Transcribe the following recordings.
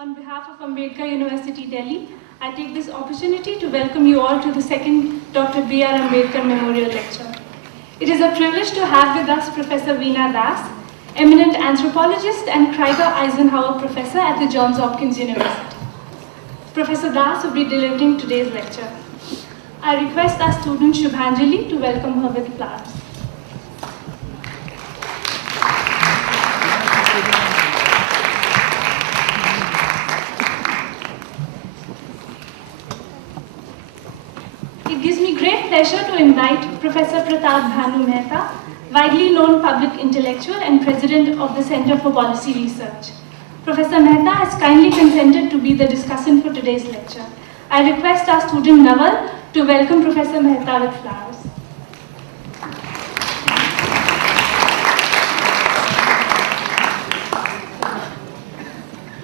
On behalf of Ambedkar University, Delhi, I take this opportunity to welcome you all to the second Dr. B.R. Ambedkar Memorial Lecture. It is a privilege to have with us Professor Veena Das, eminent anthropologist and Krieger Eisenhower Professor at the Johns Hopkins University. Professor Das will be delivering today's lecture. I request our student Shubhanjali to welcome her with flowers. It gives me great pleasure to invite Professor Pratap Bhanu Mehta, widely known public intellectual and president of the Center for Policy Research. Professor Mehta has kindly consented to be the discussant for today's lecture. I request our student Naval to welcome Professor Mehta with flowers.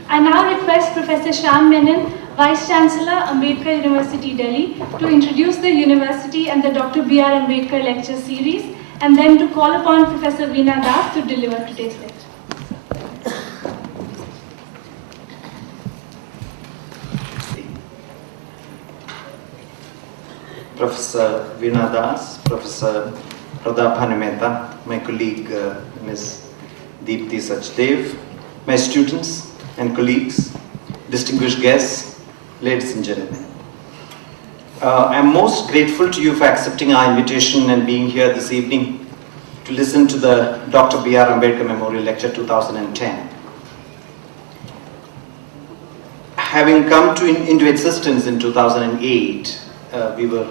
I now request Professor Shyam Menon, Vice Chancellor, Ambedkar University, Delhi, to introduce the university and the Dr. B.R. Ambedkar Lecture Series, and then to call upon Professor Veena Das to deliver today's lecture. Professor Veena Das, Professor Pratap Bhanu Mehta, my colleague Ms. Deepti Sachdev, my students and colleagues, distinguished guests, ladies and gentlemen. I'm most grateful to you for accepting our invitation and being here this evening to listen to the Dr. B.R. Ambedkar Memorial Lecture 2010. Having come into existence in 2008, we were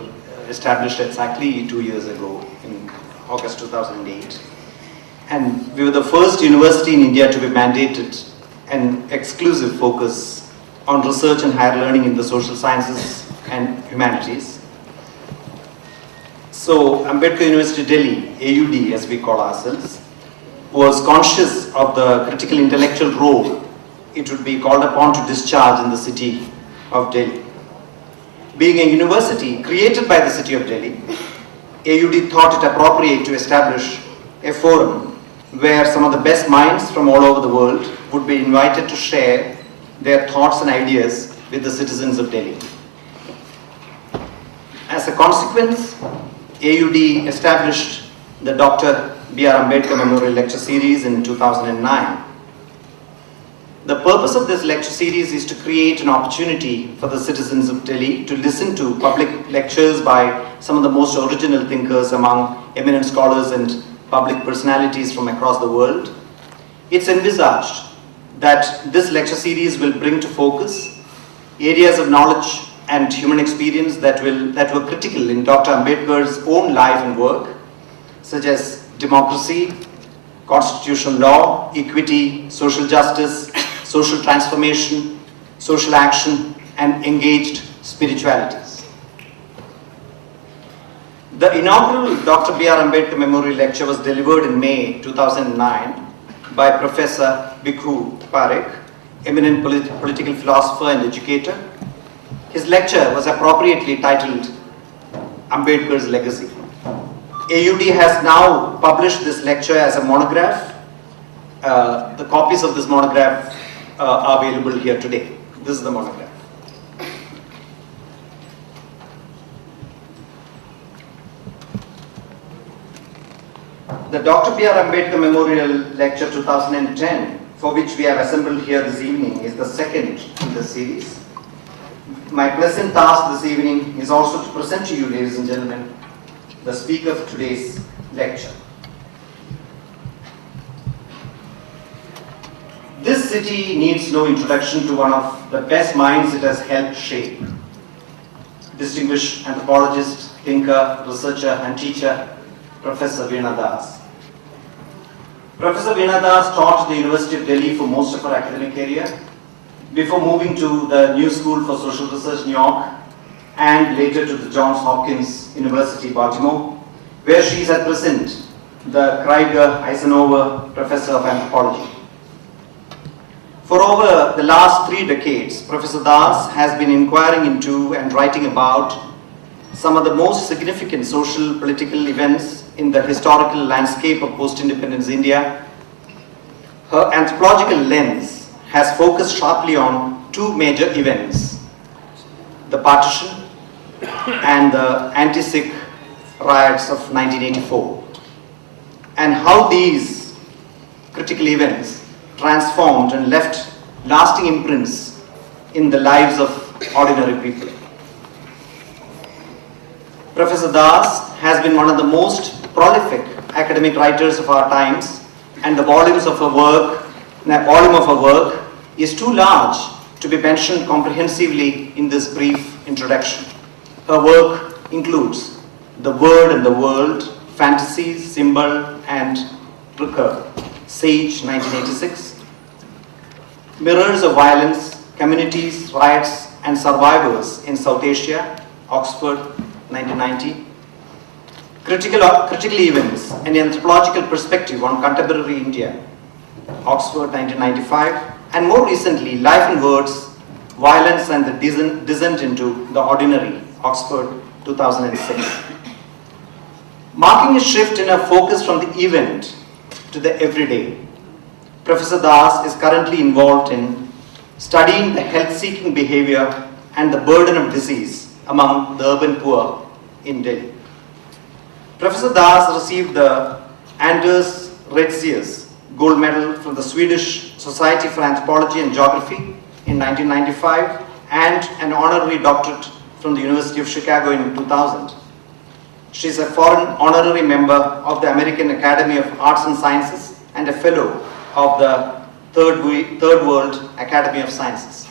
established exactly 2 years ago in August 2008. And we were the first university in India to be mandated an exclusive focus on research and higher learning in the social sciences and humanities. So Ambedkar University Delhi, AUD as we call ourselves, was conscious of the critical intellectual role it would be called upon to discharge in the city of Delhi. Being a university created by the city of Delhi, AUD thought it appropriate to establish a forum where some of the best minds from all over the world would be invited to share their thoughts and ideas with the citizens of Delhi. As a consequence, AUD established the Dr. B.R. Ambedkar Memorial Lecture Series in 2009. The purpose of this lecture series is to create an opportunity for the citizens of Delhi to listen to public lectures by some of the most original thinkers among eminent scholars and public personalities from across the world. It's envisaged that this lecture series will bring to focus areas of knowledge and human experience that were critical in Dr. Ambedkar's own life and work, such as democracy, constitutional law, equity, social justice, social transformation, social action, and engaged spiritualities. The inaugural Dr. B.R. Ambedkar Memorial Lecture was delivered in May 2009 by Professor Bhikhu Parekh, eminent political philosopher and educator. His lecture was appropriately titled Ambedkar's Legacy. AUD has now published this lecture as a monograph. The copies of this monograph are available here today. This is the monograph. The Dr. B.R. Ambedkar Memorial Lecture 2010, for which we have assembled here this evening, is the second in the series. My pleasant task this evening is also to present to you, ladies and gentlemen, the speaker for today's lecture. This city needs no introduction to one of the best minds it has helped shape. Distinguished anthropologist, thinker, researcher, and teacher, Professor Veena Das. Professor Veena Das taught at the University of Delhi for most of her academic career, before moving to the New School for Social Research, New York, and later to the Johns Hopkins University, Baltimore, where she is at present the Krieger Eisenhower Professor of Anthropology. For over the last 3 decades, Professor Das has been inquiring into and writing about some of the most significant social political events in the historical landscape of post-independence India. Her anthropological lens has focused sharply on two major events, the partition and the anti-Sikh riots of 1984, and how these critical events transformed and left lasting imprints in the lives of ordinary people. Professor Das has been one of the most prolific academic writers of our times, and the volume of her work is too large to be mentioned comprehensively in this brief introduction. Her work includes The Word and the World, Fantasies, Symbol and Recur, Sage 1986, Mirrors of Violence, Communities, Riots and Survivors in South Asia, Oxford 1990, Critical Events, an Anthropological Perspective on Contemporary India, Oxford 1995, and more recently, Life in Words, Violence and the Descent into the Ordinary, Oxford 2006. Marking a shift in her focus from the event to the everyday, Professor Das is currently involved in studying the health-seeking behavior and the burden of disease among the urban poor in Delhi. Professor Das received the Anders Retzius Gold Medal from the Swedish Society for Anthropology and Geography in 1995 and an honorary doctorate from the University of Chicago in 2000. She is a foreign honorary member of the American Academy of Arts and Sciences and a fellow of the Third World Academy of Sciences.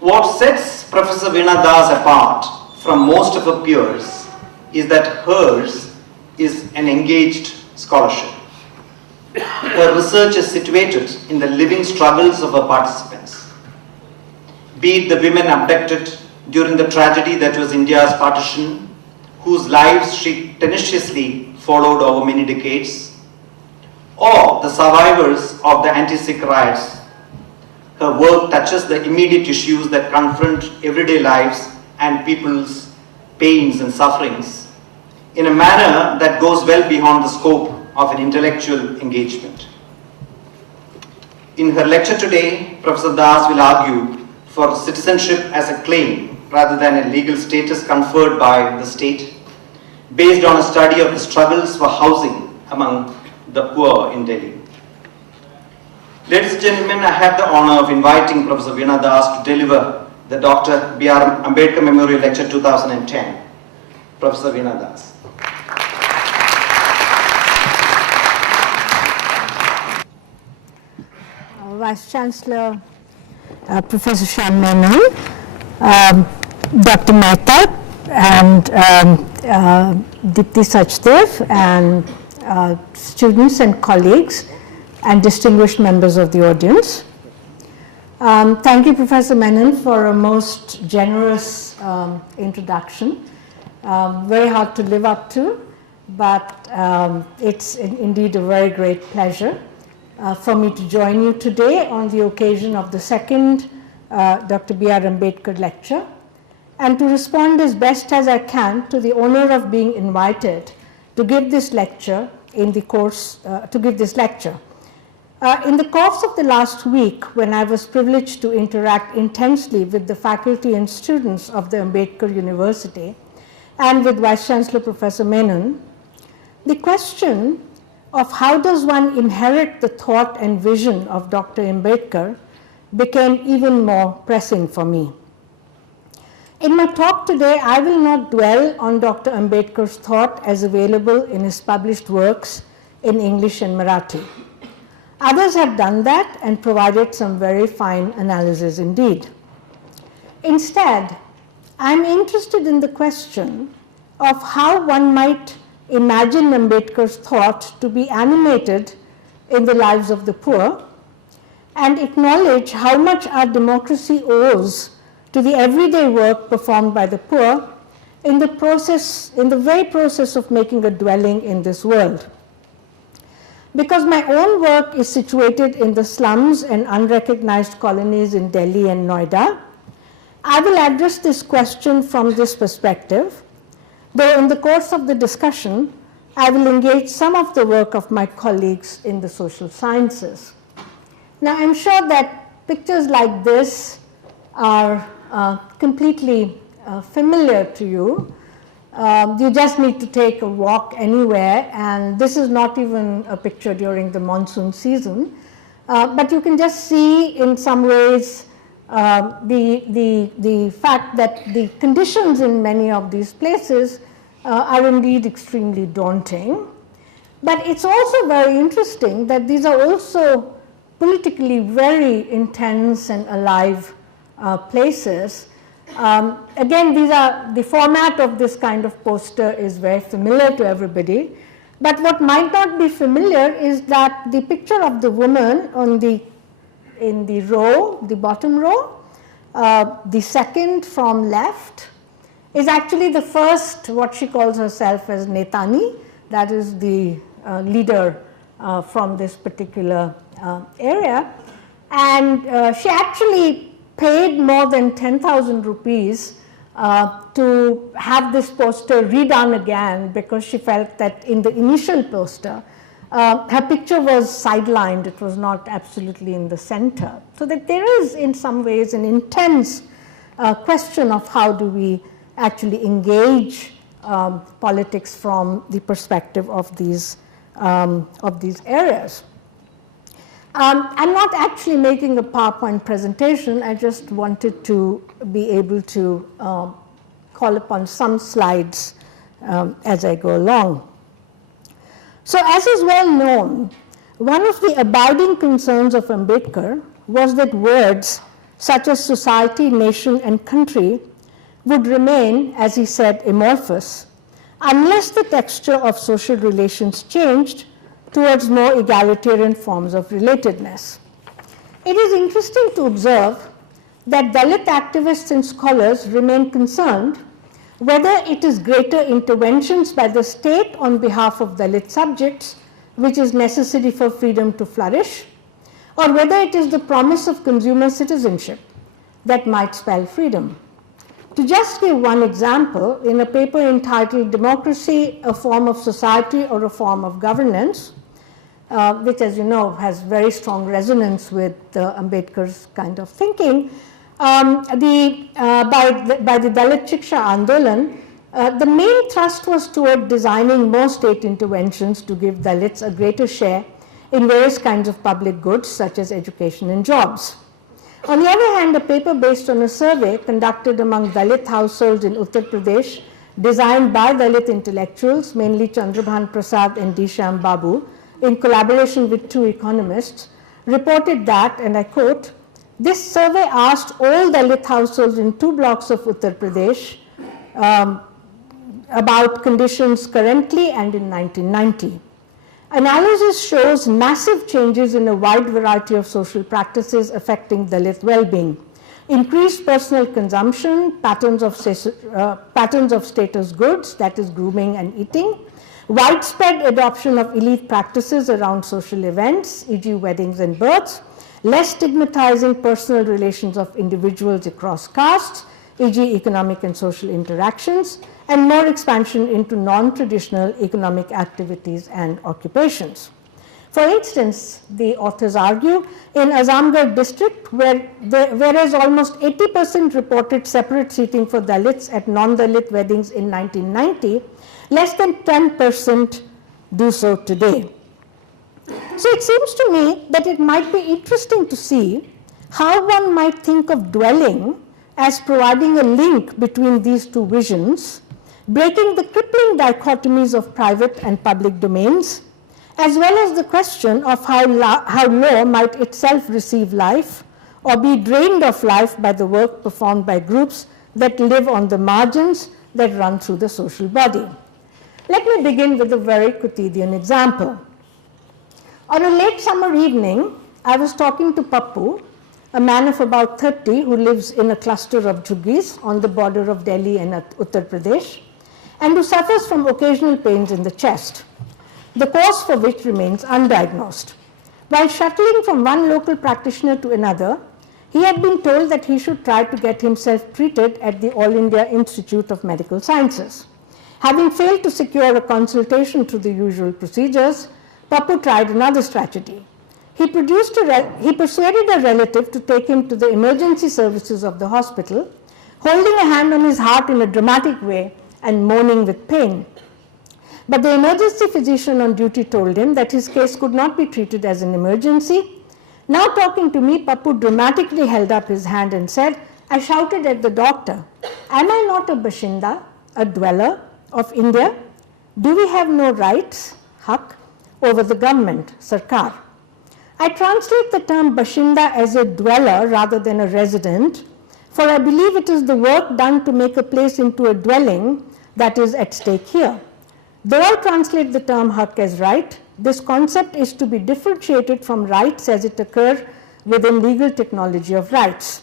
What sets Professor Veena Das apart from most of her peers is that hers is an engaged scholarship. Her research is situated in the living struggles of her participants, be it the women abducted during the tragedy that was India's partition, whose lives she tenaciously followed over many decades, or the survivors of the anti-Sikh riots. Her work touches the immediate issues that confront everyday lives and people's pains and sufferings in a manner that goes well beyond the scope of an intellectual engagement. In her lecture today, Professor Das will argue for citizenship as a claim rather than a legal status conferred by the state, based on a study of the struggles for housing among the poor in Delhi. Ladies and gentlemen, I have the honor of inviting Professor Veena Das to deliver the Dr. B.R. Ambedkar Memorial Lecture 2010. Professor Veena Das. Vice Chancellor Professor Shyam Menon, Dr. Mehta and Dipti Sachdev and students and colleagues and distinguished members of the audience. Thank you, Professor Menon, for a most generous introduction. Very hard to live up to, but it's indeed a very great pleasure for me to join you today on the occasion of the second Dr. B.R. Ambedkar lecture, and to respond as best as I can to the honor of being invited to give this lecture in the course, In the course of the last week, when I was privileged to interact intensely with the faculty and students of the Ambedkar University and with Vice Chancellor Professor Menon, the question of how does one inherit the thought and vision of Dr. Ambedkar became even more pressing for me. In my talk today, I will not dwell on Dr. Ambedkar's thought as available in his published works in English and Marathi. Others have done that and provided some very fine analysis indeed. Instead, I'm interested in the question of how one might imagine Ambedkar's thought to be animated in the lives of the poor, and acknowledge how much our democracy owes to the everyday work performed by the poor in the very process of making a dwelling in this world. Because my own work is situated in the slums and unrecognized colonies in Delhi and Noida, I will address this question from this perspective, though in the course of the discussion, I will engage some of the work of my colleagues in the social sciences. Now, I'm sure that pictures like this are completely familiar to you. You just need to take a walk anywhere, and this is not even a picture during the monsoon season. But you can just see in some ways the fact that the conditions in many of these places are indeed extremely daunting. But it's also very interesting that these are also politically very intense and alive places. Again, the format of this kind of poster is very familiar to everybody. But what might not be familiar is that the picture of the woman in the row, the bottom row, the second from left, is actually the first, what she calls herself as Netani, that is the leader from this particular area. And she actually paid more than 10,000 rupees to have this poster redone again, because she felt that in the initial poster, her picture was sidelined, it was not absolutely in the center. So that there is in some ways an intense question of how do we actually engage politics from the perspective of these areas. I'm not actually making a PowerPoint presentation, I just wanted to be able to call upon some slides as I go along. So as is well known, one of the abiding concerns of Ambedkar was that words such as society, nation, and country would remain, as he said, amorphous, unless the texture of social relations changed towards more egalitarian forms of relatedness. It is interesting to observe that Dalit activists and scholars remain concerned whether it is greater interventions by the state on behalf of Dalit subjects which is necessary for freedom to flourish, or whether it is the promise of consumer citizenship that might spell freedom. To just give one example, in a paper entitled Democracy, a Form of Society or a Form of Governance, which, as you know, has very strong resonance with Ambedkar's kind of thinking, by the Dalit Shiksha Andolan, the main thrust was toward designing more state interventions to give Dalits a greater share in various kinds of public goods, such as education and jobs. On the other hand, a paper based on a survey conducted among Dalit households in Uttar Pradesh, designed by Dalit intellectuals, mainly Chandrabhan Prasad and D. Shyam Babu, in collaboration with two economists, reported that, and I quote, "This survey asked all Dalit households in 2 blocks of Uttar Pradesh about conditions currently and in 1990. Analysis shows massive changes in a wide variety of social practices affecting Dalit well-being. Increased personal consumption, patterns of status goods, that is grooming and eating, widespread adoption of elite practices around social events, e.g. weddings and births, less stigmatizing personal relations of individuals across castes, e.g. economic and social interactions, and more expansion into non-traditional economic activities and occupations." For instance, the authors argue, in Azamgarh district, whereas almost 80% reported separate seating for Dalits at non-Dalit weddings in 1990, less than 10% do so today. So it seems to me that it might be interesting to see how one might think of dwelling as providing a link between these two visions, breaking the crippling dichotomies of private and public domains, as well as the question of how law might itself receive life or be drained of life by the work performed by groups that live on the margins that run through the social body. Let me begin with a very quotidian example. On a late summer evening, I was talking to Pappu, a man of about 30 who lives in a cluster of jhuggies on the border of Delhi and Uttar Pradesh, and who suffers from occasional pains in the chest, the cause for which remains undiagnosed. While shuttling from one local practitioner to another, he had been told that he should try to get himself treated at the All India Institute of Medical Sciences. Having failed to secure a consultation through the usual procedures, Pappu tried another strategy. he persuaded a relative to take him to the emergency services of the hospital, holding a hand on his heart in a dramatic way and moaning with pain. But the emergency physician on duty told him that his case could not be treated as an emergency. Now talking to me, Pappu dramatically held up his hand and said, I shouted at the doctor, am I not a Bashinda, a dweller of India? Do we have no rights, haq, over the government, Sarkar? I translate the term Bashinda as a dweller rather than a resident, for I believe it is the work done to make a place into a dwelling that is at stake here. Though I translate the term haq as right, this concept is to be differentiated from rights as it occurs within legal technology of rights.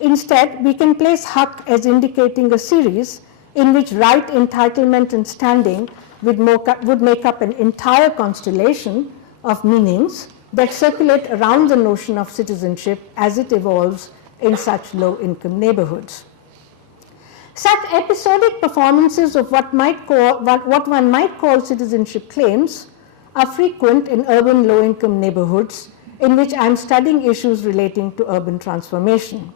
Instead, we can place haq as indicating a series in which right, entitlement, and standing would make up an entire constellation of meanings that circulate around the notion of citizenship as it evolves in such low-income neighborhoods. Such episodic performances of what one might call citizenship claims are frequent in urban low-income neighborhoods in which I am studying issues relating to urban transformation.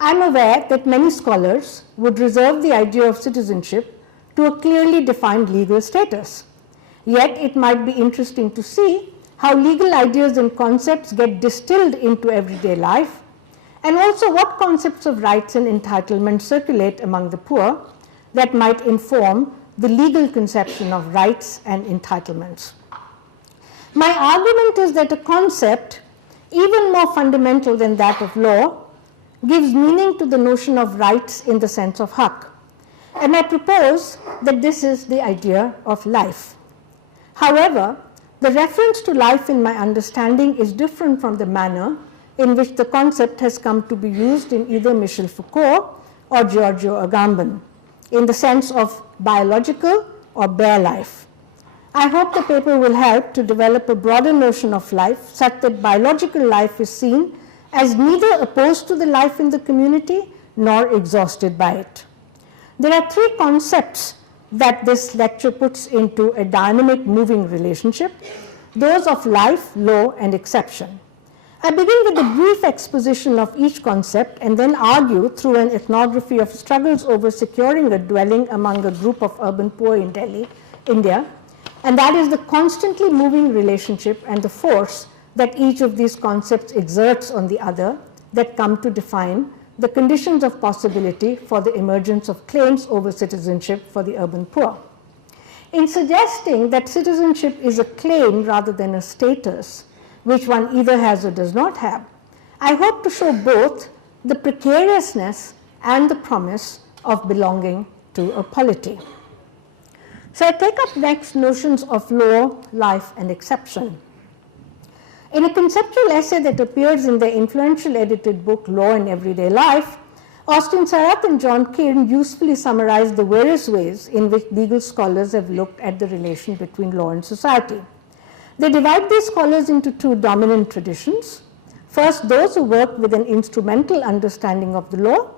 I am aware that many scholars would reserve the idea of citizenship to a clearly defined legal status. Yet it might be interesting to see how legal ideas and concepts get distilled into everyday life, and also what concepts of rights and entitlement circulate among the poor that might inform the legal conception of rights and entitlements. My argument is that a concept, even more fundamental than that of law, gives meaning to the notion of rights in the sense of haq. And I propose that this is the idea of life. However, the reference to life in my understanding is different from the manner in which the concept has come to be used in either Michel Foucault or Giorgio Agamben, in the sense of biological or bare life. I hope the paper will help to develop a broader notion of life such that biological life is seen as neither opposed to the life in the community nor exhausted by it. There are three concepts that this lecture puts into a dynamic moving relationship, those of life, law, and exception. I begin with a brief exposition of each concept and then argue through an ethnography of struggles over securing a dwelling among a group of urban poor in Delhi, India, and that is the constantly moving relationship and the force that each of these concepts exerts on the other that come to define the conditions of possibility for the emergence of claims over citizenship for the urban poor. In suggesting that citizenship is a claim rather than a status, which one either has or does not have, I hope to show both the precariousness and the promise of belonging to a polity. So I take up next notions of law, life, and exception. In a conceptual essay that appears in their influential edited book, Law in Everyday Life, Austin Sarat and John Cairn usefully summarize the various ways in which legal scholars have looked at the relation between law and society. They divide these scholars into two dominant traditions. First, those who work with an instrumental understanding of the law,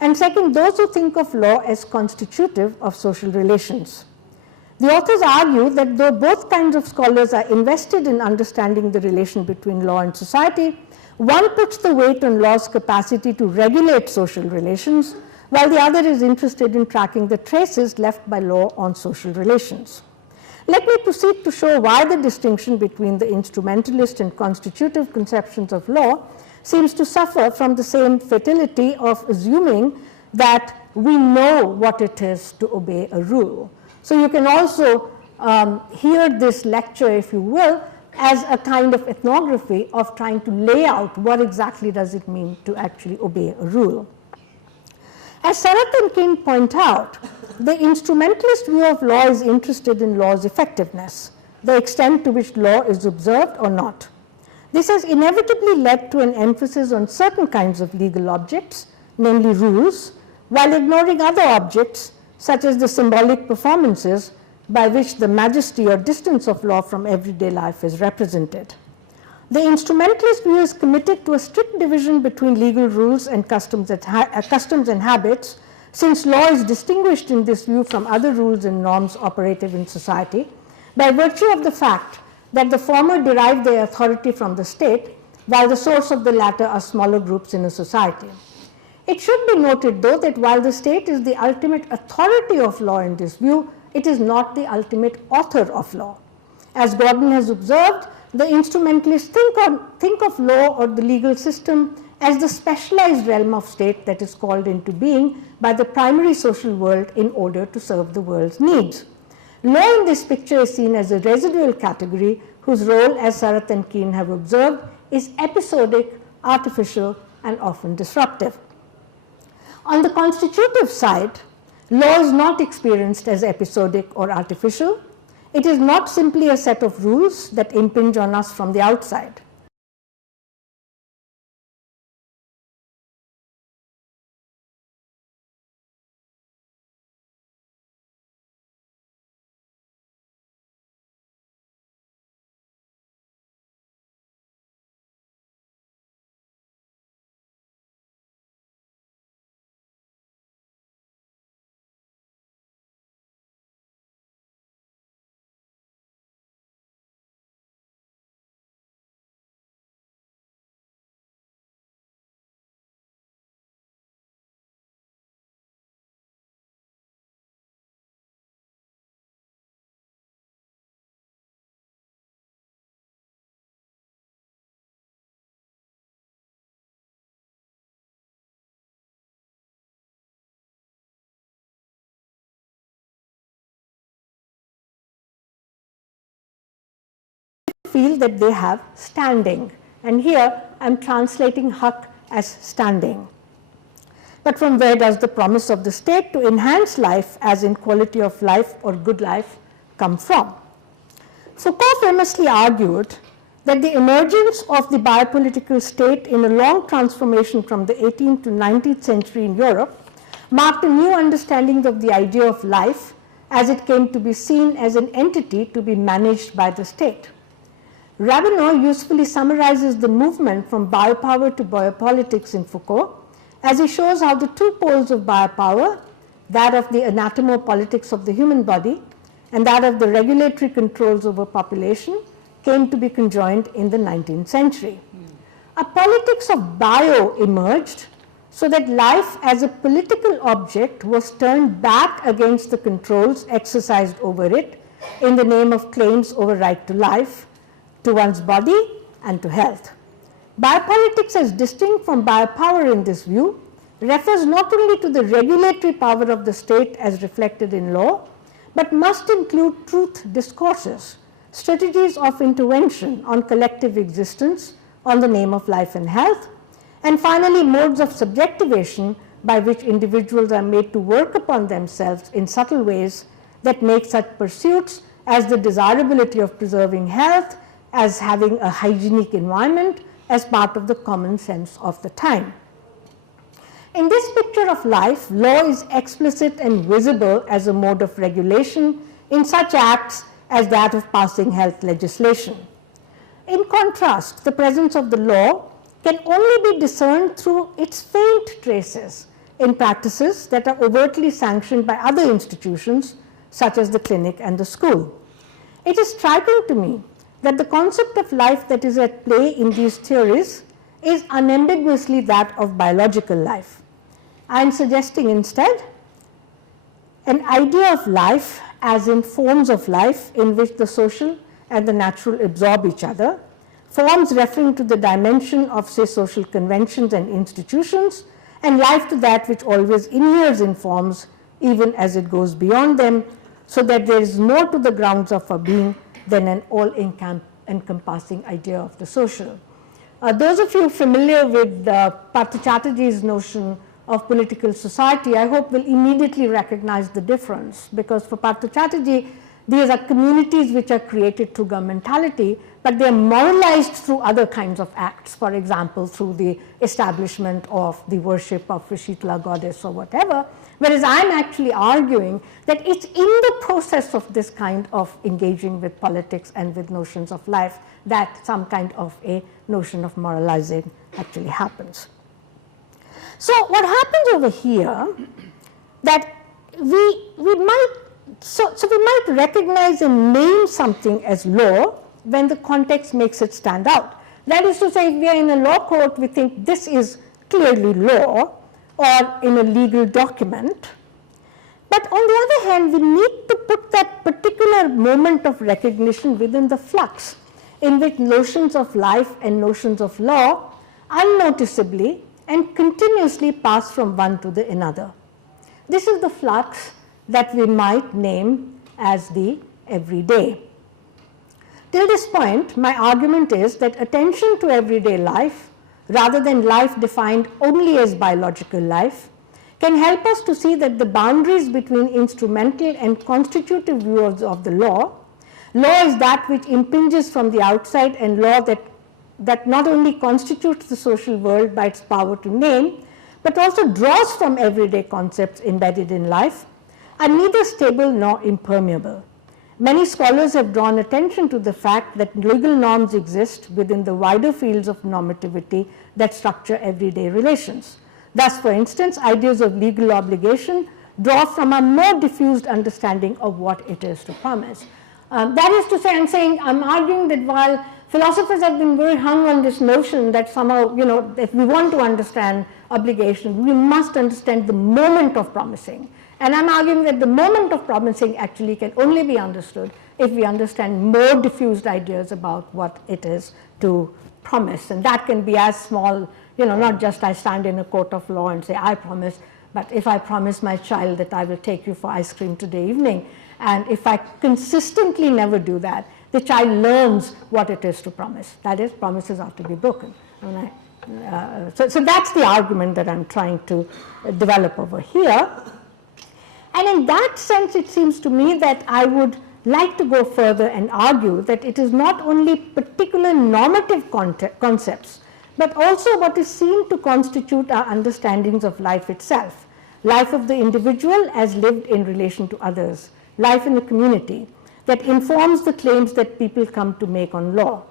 and second, those who think of law as constitutive of social relations. The authors argue that though both kinds of scholars are invested in understanding the relation between law and society, one puts the weight on law's capacity to regulate social relations, while the other is interested in tracking the traces left by law on social relations. Let me proceed to show why the distinction between the instrumentalist and constitutive conceptions of law seems to suffer from the same fatality of assuming that we know what it is to obey a rule. So you can also hear this lecture, if you will, as a kind of ethnography of trying to lay out what exactly does it mean to actually obey a rule. As Sarat and Cairn point out, the instrumentalist view of law is interested in law's effectiveness, the extent to which law is observed or not. This has inevitably led to an emphasis on certain kinds of legal objects, namely rules, while ignoring other objects such as the symbolic performances by which the majesty or distance of law from everyday life is represented. The instrumentalist view is committed to a strict division between legal rules and customs and habits, since law is distinguished in this view from other rules and norms operative in society by virtue of the fact that the former derive their authority from the state, while the source of the latter are smaller groups in a society. It should be noted, though, that while the state is the ultimate authority of law in this view, it is not the ultimate author of law. As Gordon has observed, the instrumentalists think of law or the legal system as the specialized realm of state that is called into being by the primary social world in order to serve the world's needs. Law in this picture is seen as a residual category whose role, as Sarath and Keene have observed, is episodic, artificial, and often disruptive. On the constitutive side, law is not experienced as episodic or artificial. It is not simply a set of rules that impinge on us from the outside. Feel that they have standing, and here I'm translating haq as standing. But from where does the promise of the state to enhance life, as in quality of life or good life, come from? Foucault famously argued that the emergence of the biopolitical state in a long transformation from the 18th to 19th century in Europe marked a new understanding of the idea of life as it came to be seen as an entity to be managed by the state. Rabeneau usefully summarizes the movement from biopower to biopolitics in Foucault, as he shows how the two poles of biopower, that of the anatomopolitics of the human body and that of the regulatory controls over population, came to be conjoined in the 19th century. A politics of bio emerged so that life as a political object was turned back against the controls exercised over it in the name of claims over right to life, to one's body, and to health. Biopolitics, as distinct from biopower in this view, refers not only to the regulatory power of the state as reflected in law, but must include truth discourses, strategies of intervention on collective existence on the name of life and health, and finally modes of subjectivation by which individuals are made to work upon themselves in subtle ways that make such pursuits as the desirability of preserving health, as having a hygienic environment, as part of the common sense of the time. In this picture of life, law is explicit and visible as a mode of regulation in such acts as that of passing health legislation. In contrast, the presence of the law can only be discerned through its faint traces in practices that are overtly sanctioned by other institutions, such as the clinic and the school. It is striking to me that the concept of life that is at play in these theories is unambiguously that of biological life. I am suggesting instead an idea of life as in forms of life in which the social and the natural absorb each other, forms referring to the dimension of, say, social conventions and institutions, and life to that which always inheres in forms even as it goes beyond them, so that there is more to the grounds of our being than an all-encompassing idea of the social. Those of you familiar with Partha Chatterjee's notion of political society, I hope will immediately recognize the difference, because for Partha Chatterjee, these are communities which are created through governmentality, but they are moralized through other kinds of acts, for example, through the establishment of the worship of the Shitla goddess or whatever, whereas I'm actually arguing that it's in the process of this kind of engaging with politics and with notions of life that some kind of a notion of moralizing actually happens. So what happens over here, that we might recognize and name something as law when the context makes it stand out. That is to say, if we are in a law court, we think this is clearly law, or in a legal document. But on the other hand, we need to put that particular moment of recognition within the flux in which notions of life and notions of law unnoticeably and continuously pass from one to the another. This is the flux that we might name as the everyday. Till this point, my argument is that attention to everyday life, rather than life defined only as biological life, can help us to see that the boundaries between instrumental and constitutive views of the law is that which impinges from the outside, and law that not only constitutes the social world by its power to name, but also draws from everyday concepts embedded in life, are neither stable nor impermeable. Many scholars have drawn attention to the fact that legal norms exist within the wider fields of normativity that structure everyday relations. Thus, for instance, ideas of legal obligation draw from a more diffused understanding of what it is to promise. That is to say, I'm arguing that while philosophers have been very hung on this notion that somehow, if we want to understand obligation, we must understand the moment of promising. And I'm arguing that the moment of promising actually can only be understood if we understand more diffused ideas about what it is to promise. And that can be as small, not just I stand in a court of law and say, I promise, but if I promise my child that I will take you for ice cream today evening, and if I consistently never do that, the child learns what it is to promise. That is, promises are to be broken. So that's the argument that I'm trying to develop over here. And in that sense, it seems to me that I would like to go further and argue that it is not only particular normative concepts, but also what is seen to constitute our understandings of life itself, life of the individual as lived in relation to others, life in the community, that informs the claims that people come to make on law.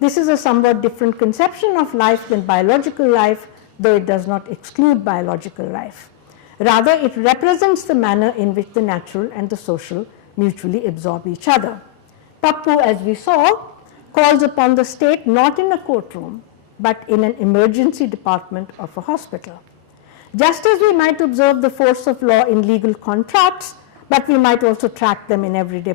This is a somewhat different conception of life than biological life, though it does not exclude biological life. Rather, it represents the manner in which the natural and the social mutually absorb each other. Pappu, as we saw, calls upon the state not in a courtroom, but in an emergency department of a hospital. Just as we might observe the force of law in legal contracts, but we might also track them in everyday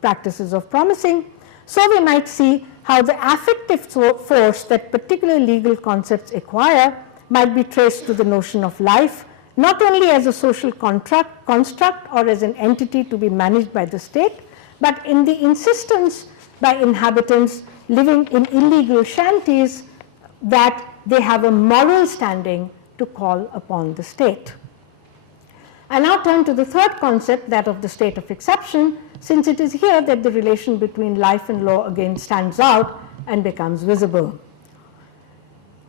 practices of promising, so we might see how the affective force that particular legal concepts acquire might be traced to the notion of life, not only as a social construct or as an entity to be managed by the state, but in the insistence by inhabitants living in illegal shanties that they have a moral standing to call upon the state. I now turn to the third concept, that of the state of exception, since it is here that the relation between life and law again stands out and becomes visible.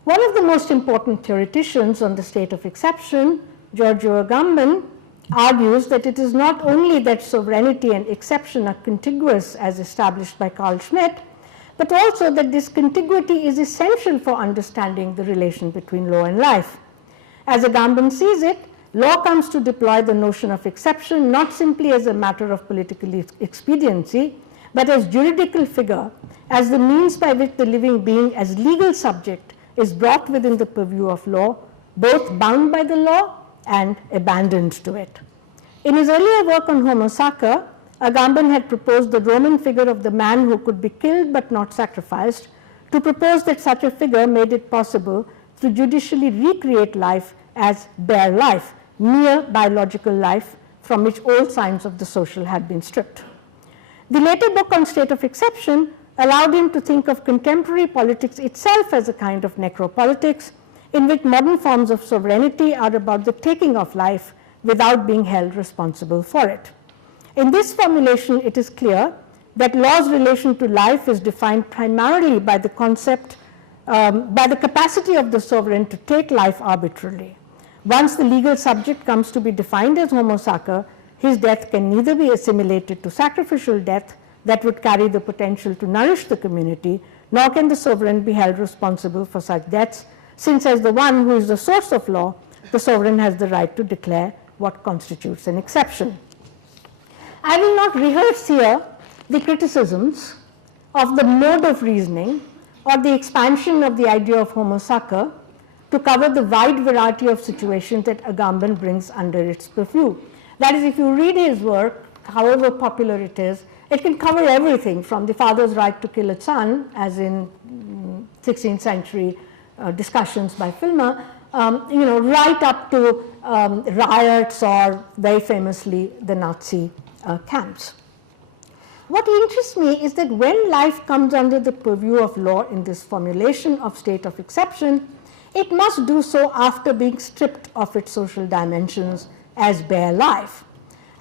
One of the most important theoreticians on the state of exception, Giorgio Agamben, argues that it is not only that sovereignty and exception are contiguous as established by Carl Schmitt, but also that this contiguity is essential for understanding the relation between law and life. As Agamben sees it, law comes to deploy the notion of exception not simply as a matter of political expediency, but as juridical figure, as the means by which the living being as legal subject is brought within the purview of law, both bound by the law and abandoned to it. In his earlier work on Homo sacer, Agamben had proposed the Roman figure of the man who could be killed but not sacrificed, to propose that such a figure made it possible to judicially recreate life as bare life, mere biological life from which all signs of the social had been stripped. The later book on state of exception allowed him to think of contemporary politics itself as a kind of necropolitics, in which modern forms of sovereignty are about the taking of life without being held responsible for it. In this formulation, it is clear that law's relation to life is defined primarily by the concept, by the capacity of the sovereign to take life arbitrarily. Once the legal subject comes to be defined as Homo sacer, his death can neither be assimilated to sacrificial death that would carry the potential to nourish the community, nor can the sovereign be held responsible for such deaths, since as the one who is the source of law, the sovereign has the right to declare what constitutes an exception. I will not rehearse here the criticisms of the mode of reasoning or the expansion of the idea of homo sacer to cover the wide variety of situations that Agamben brings under its purview. That is, if you read his work, however popular it is, it can cover everything from the father's right to kill its son, as in 16th century discussions by Filmer, right up to riots or, very famously, the Nazi camps. What interests me is that when life comes under the purview of law in this formulation of state of exception, it must do so after being stripped of its social dimensions as bare life.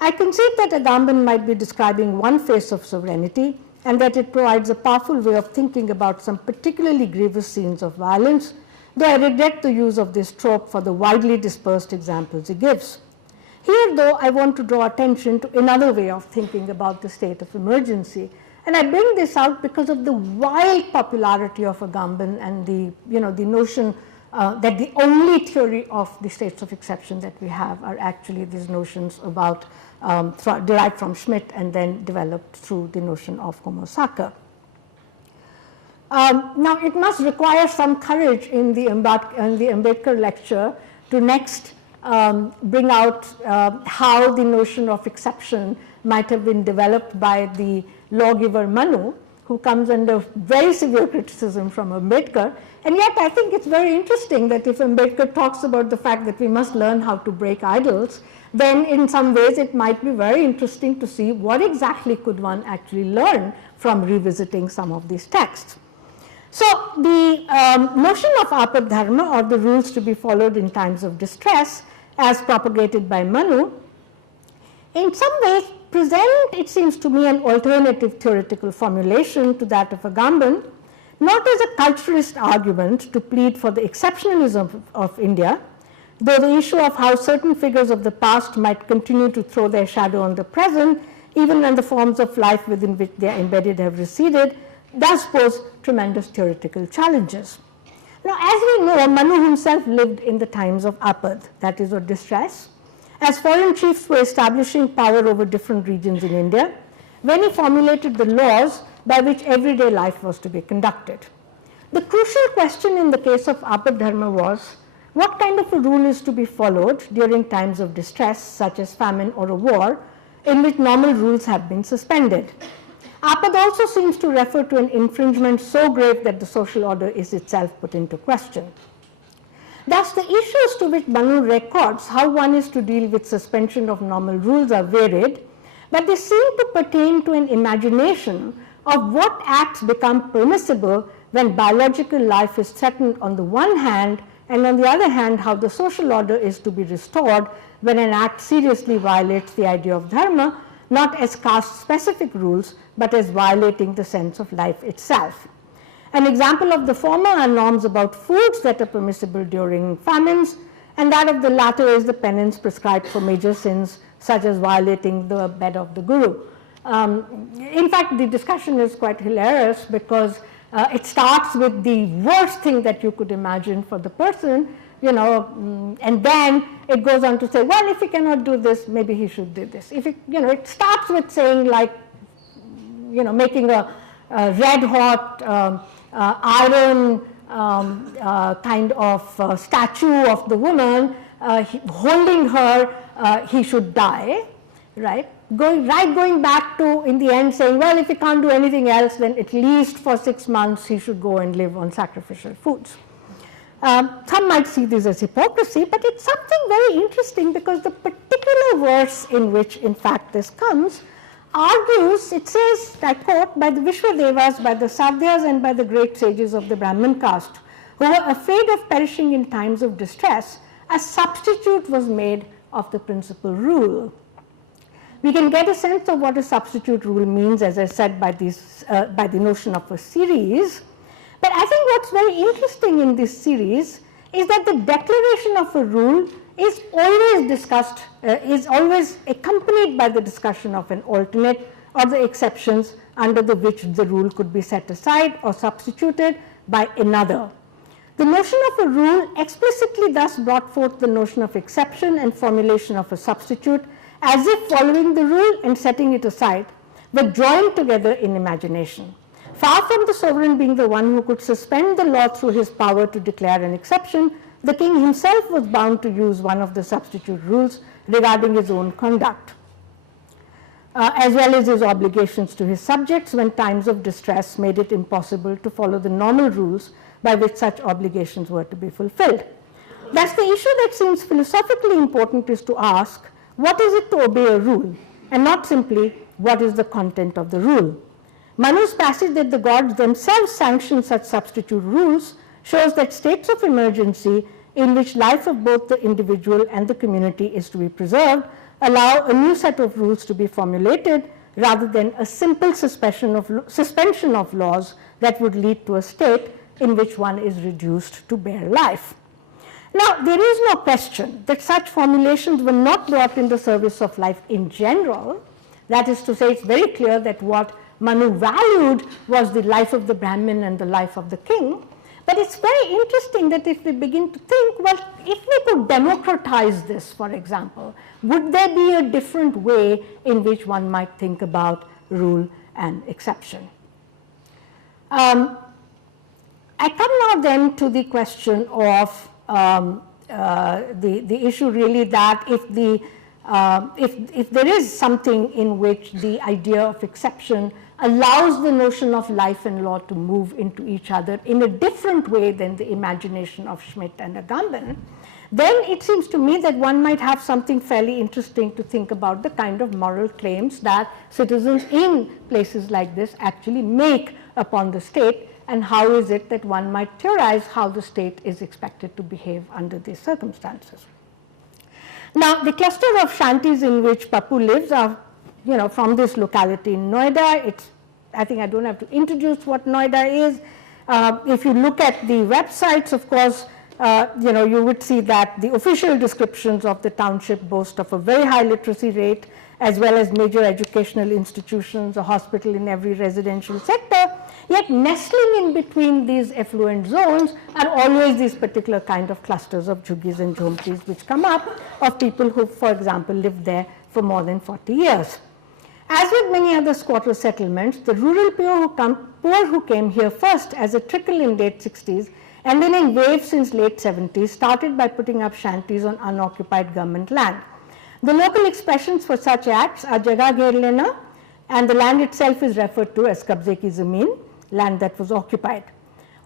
I concede that Agamben might be describing one phase of sovereignty and that it provides a powerful way of thinking about some particularly grievous scenes of violence, though I regret the use of this trope for the widely dispersed examples he gives. Here, though, I want to draw attention to another way of thinking about the state of emergency. And I bring this out because of the wild popularity of Agamben and the notion that the only theory of the states of exception that we have are actually these notions about derived from Schmitt and then developed through the notion of homo sacer. Now, it must require some courage in the Ambedkar lecture to next bring out how the notion of exception might have been developed by the lawgiver Manu, who comes under very severe criticism from Ambedkar. And yet I think it's very interesting that if Ambedkar talks about the fact that we must learn how to break idols, then in some ways it might be very interesting to see what exactly could one actually learn from revisiting some of these texts. So the notion of apadharma, or the rules to be followed in times of distress, as propagated by Manu, in some ways present, it seems to me, an alternative theoretical formulation to that of Agamben, not as a culturalist argument to plead for the exceptionalism of India, though the issue of how certain figures of the past might continue to throw their shadow on the present, even when the forms of life within which they are embedded have receded, does pose tremendous theoretical challenges. Now, as we know, Manu himself lived in the times of apad, that is, of distress, as foreign chiefs were establishing power over different regions in India, when he formulated the laws by which everyday life was to be conducted. The crucial question in the case of apadharma was, what kind of a rule is to be followed during times of distress, such as famine or a war, in which normal rules have been suspended? Apad also seems to refer to an infringement so grave that the social order is itself put into question. Thus, the issues to which Manu records how one is to deal with suspension of normal rules are varied, but they seem to pertain to an imagination of what acts become permissible when biological life is threatened on the one hand, and on the other hand, how the social order is to be restored when an act seriously violates the idea of dharma, not as caste-specific rules, but as violating the sense of life itself. An example of the former are norms about foods that are permissible during famines, and that of the latter is the penance prescribed for major sins, such as violating the bed of the guru. In fact, the discussion is quite hilarious because it starts with the worst thing that you could imagine for the person, and then it goes on to say, well, if he cannot do this, maybe he should do this. If it starts with saying, like, making a red hot iron kind of statue of the woman, holding her, he should die, right? Going back to, in the end, saying, well, if he can't do anything else, then at least for 6 months he should go and live on sacrificial foods. Some might see this as hypocrisy, but it's something very interesting because the particular verse in which, in fact, this comes argues, it says, I quote, by the Vishwadevas, by the Savyas, and by the great sages of the Brahmin caste, who were afraid of perishing in times of distress, a substitute was made of the principal rule. We can get a sense of what a substitute rule means, as I said, by the notion of a series. But I think what's very interesting in this series is that the declaration of a rule is always discussed, is always accompanied by the discussion of an alternate or the exceptions under which the rule could be set aside or substituted by another. The notion of a rule explicitly thus brought forth the notion of exception and formulation of a substitute, as if following the rule and setting it aside were joined together in imagination. Far from the sovereign being the one who could suspend the law through his power to declare an exception, the king himself was bound to use one of the substitute rules regarding his own conduct, as well as his obligations to his subjects when times of distress made it impossible to follow the normal rules by which such obligations were to be fulfilled. Thus, the issue that seems philosophically important is to ask, what is it to obey a rule, and not simply what is the content of the rule. Manu's passage that the gods themselves sanction such substitute rules shows that states of emergency in which life of both the individual and the community is to be preserved allow a new set of rules to be formulated rather than a simple suspension of laws that would lead to a state in which one is reduced to bare life. Now, there is no question that such formulations were not brought in the service of life in general. That is to say, it's very clear that what Manu valued was the life of the Brahmin and the life of the king. But it's very interesting that if we begin to think, well, if we could democratize this, for example, would there be a different way in which one might think about rule and exception? I come now then to the question of the issue really that if there is something in which the idea of exception allows the notion of life and law to move into each other in a different way than the imagination of Schmidt and Agamben, then it seems to me that one might have something fairly interesting to think about the kind of moral claims that citizens in places like this actually make upon the state, and how is it that one might theorize how the state is expected to behave under these circumstances. Now, the cluster of shanties in which Pappu lives are from this locality in Noida. I think I don't have to introduce what Noida is. If you look at the websites, of course, you would see that the official descriptions of the township boast of a very high literacy rate, as well as major educational institutions, a hospital in every residential sector. Yet nestling in between these affluent zones are always these particular kind of clusters of jhuggies and jhompis which come up, of people who, for example, lived there for more than 40 years. As with many other squatter settlements, the rural poor who came here first as a trickle in late 60s and then in waves since late 70s started by putting up shanties on unoccupied government land. The local expressions for such acts are Jagah gher lena, and the land itself is referred to as kabze ki zameen, land that was occupied.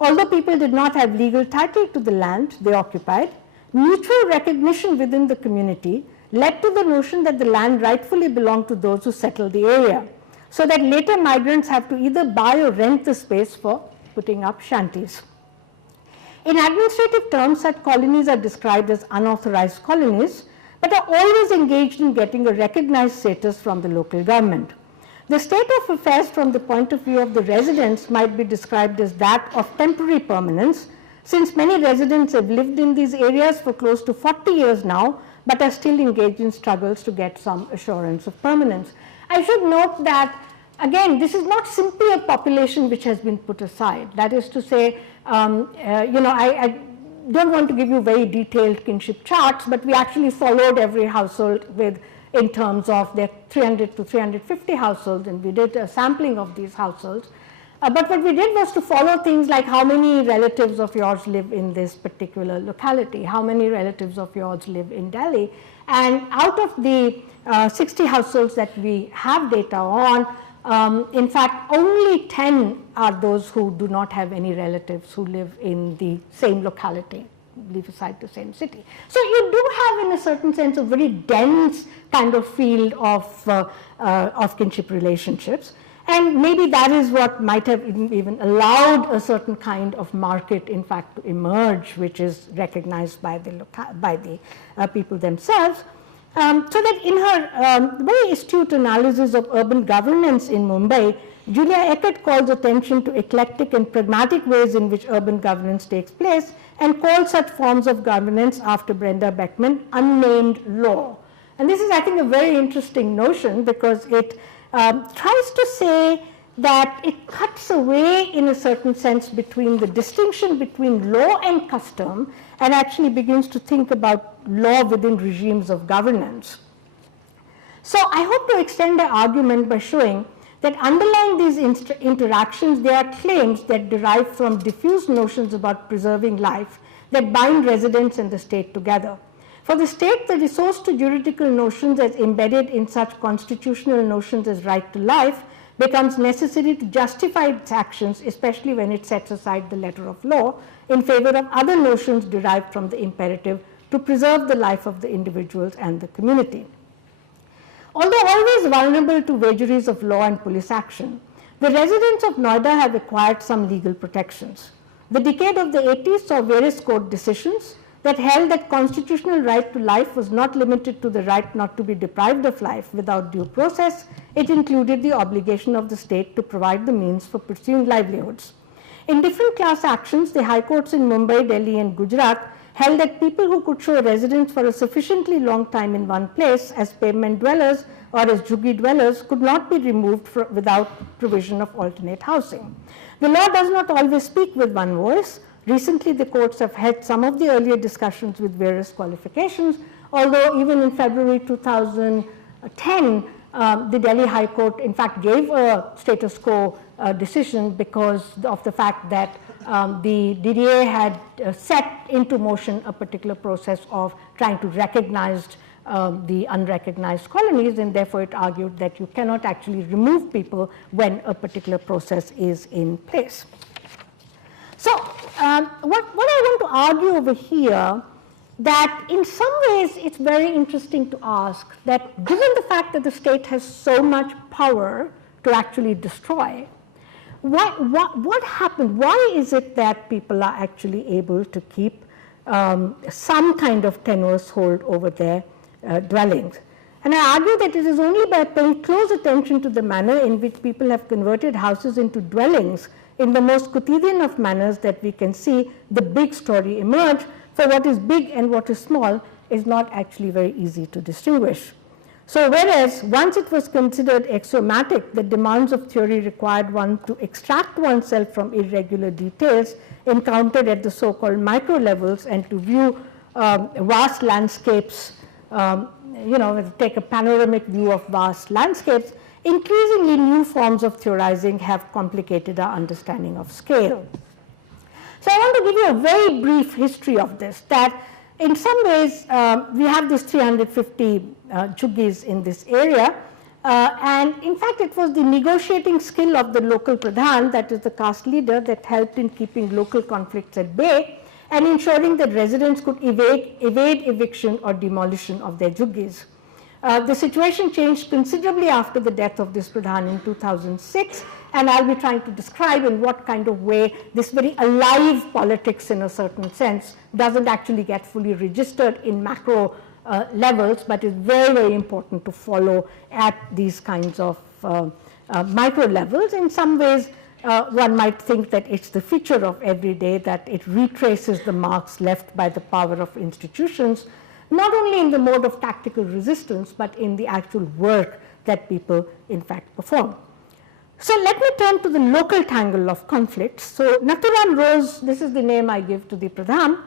Although people did not have legal title to the land they occupied, mutual recognition within the community led to the notion that the land rightfully belonged to those who settled the area, so that later migrants have to either buy or rent the space for putting up shanties. In administrative terms, such colonies are described as unauthorized colonies, but are always engaged in getting a recognized status from the local government. The state of affairs from the point of view of the residents might be described as that of temporary permanence, since many residents have lived in these areas for close to 40 years now, but are still engaged in struggles to get some assurance of permanence. I should note that, again, this is not simply a population which has been put aside. That is to say, I don't want to give you very detailed kinship charts, but we actually followed every household in terms of their 300 to 350 households, and we did a sampling of these households. But what we did was to follow things like how many relatives of yours live in this particular locality, how many relatives of yours live in Delhi. And out of the 60 households that we have data on, in fact, only 10 are those who do not have any relatives who live in the same locality, leave aside the same city. So you do have, in a certain sense, a very dense kind of field of kinship relationships. And maybe that is what might have even allowed a certain kind of market, in fact, to emerge, which is recognized by the people themselves. So that in her very astute analysis of urban governance in Mumbai, Julia Eckert calls attention to eclectic and pragmatic ways in which urban governance takes place, and calls such forms of governance, after Brenda Beckman, unnamed law. And this is, I think, a very interesting notion, because it tries to say that it cuts away, in a certain sense, between the distinction between law and custom, and actually begins to think about law within regimes of governance. So I hope to extend the argument by showing that underlying these interactions, there are claims that derive from diffuse notions about preserving life that bind residents and the state together. For the state, the resource to juridical notions as embedded in such constitutional notions as right to life becomes necessary to justify its actions, especially when it sets aside the letter of law in favor of other notions derived from the imperative to preserve the life of the individuals and the community. Although always vulnerable to vagaries of law and police action, the residents of Noida have acquired some legal protections. The decade of the 80s saw various court decisions that held that constitutional right to life was not limited to the right not to be deprived of life without due process. It included the obligation of the state to provide the means for pursuing livelihoods. In different class actions, the high courts in Mumbai, Delhi and Gujarat held that people who could show residence for a sufficiently long time in one place as pavement dwellers or as juggi dwellers could not be removed without provision of alternate housing. The law does not always speak with one voice. Recently, the courts have had some of the earlier discussions with various qualifications, although even in February 2010, the Delhi High Court in fact gave a status quo decision because of the fact that the DDA had set into motion a particular process of trying to recognize the unrecognized colonies, and therefore it argued that you cannot actually remove people when a particular process is in place. So what I want to argue over here, that in some ways it's very interesting to ask that given the fact that the state has so much power to actually destroy, what happened? Why is it that people are actually able to keep some kind of tenuous hold over their dwellings? And I argue that it is only by paying close attention to the manner in which people have converted houses into dwellings in the most quotidian of manners that we can see the big story emerge. For what is big and what is small is not actually very easy to distinguish. So whereas once it was considered axiomatic that demands of theory required one to extract oneself from irregular details encountered at the so-called micro levels and to view vast landscapes, take a panoramic view of vast landscapes, increasingly new forms of theorizing have complicated our understanding of scale. So I want to give you a very brief history of this, that in some ways we have these 350 juggis in this area, and in fact it was the negotiating skill of the local pradhan, that is the caste leader, that helped in keeping local conflicts at bay and ensuring that residents could evade eviction or demolition of their juggis. The situation changed considerably after the death of this pradhan in 2006, and I'll be trying to describe in what kind of way this very alive politics in a certain sense doesn't actually get fully registered in macro levels, but is very, very important to follow at these kinds of micro levels. In some ways, one might think that it's the feature of every day, that it retraces the marks left by the power of institutions, not only in the mode of tactical resistance, but in the actual work that people in fact perform. So let me turn to the local tangle of conflicts. So Nathuram rose, this is the name I give to the Pradhan,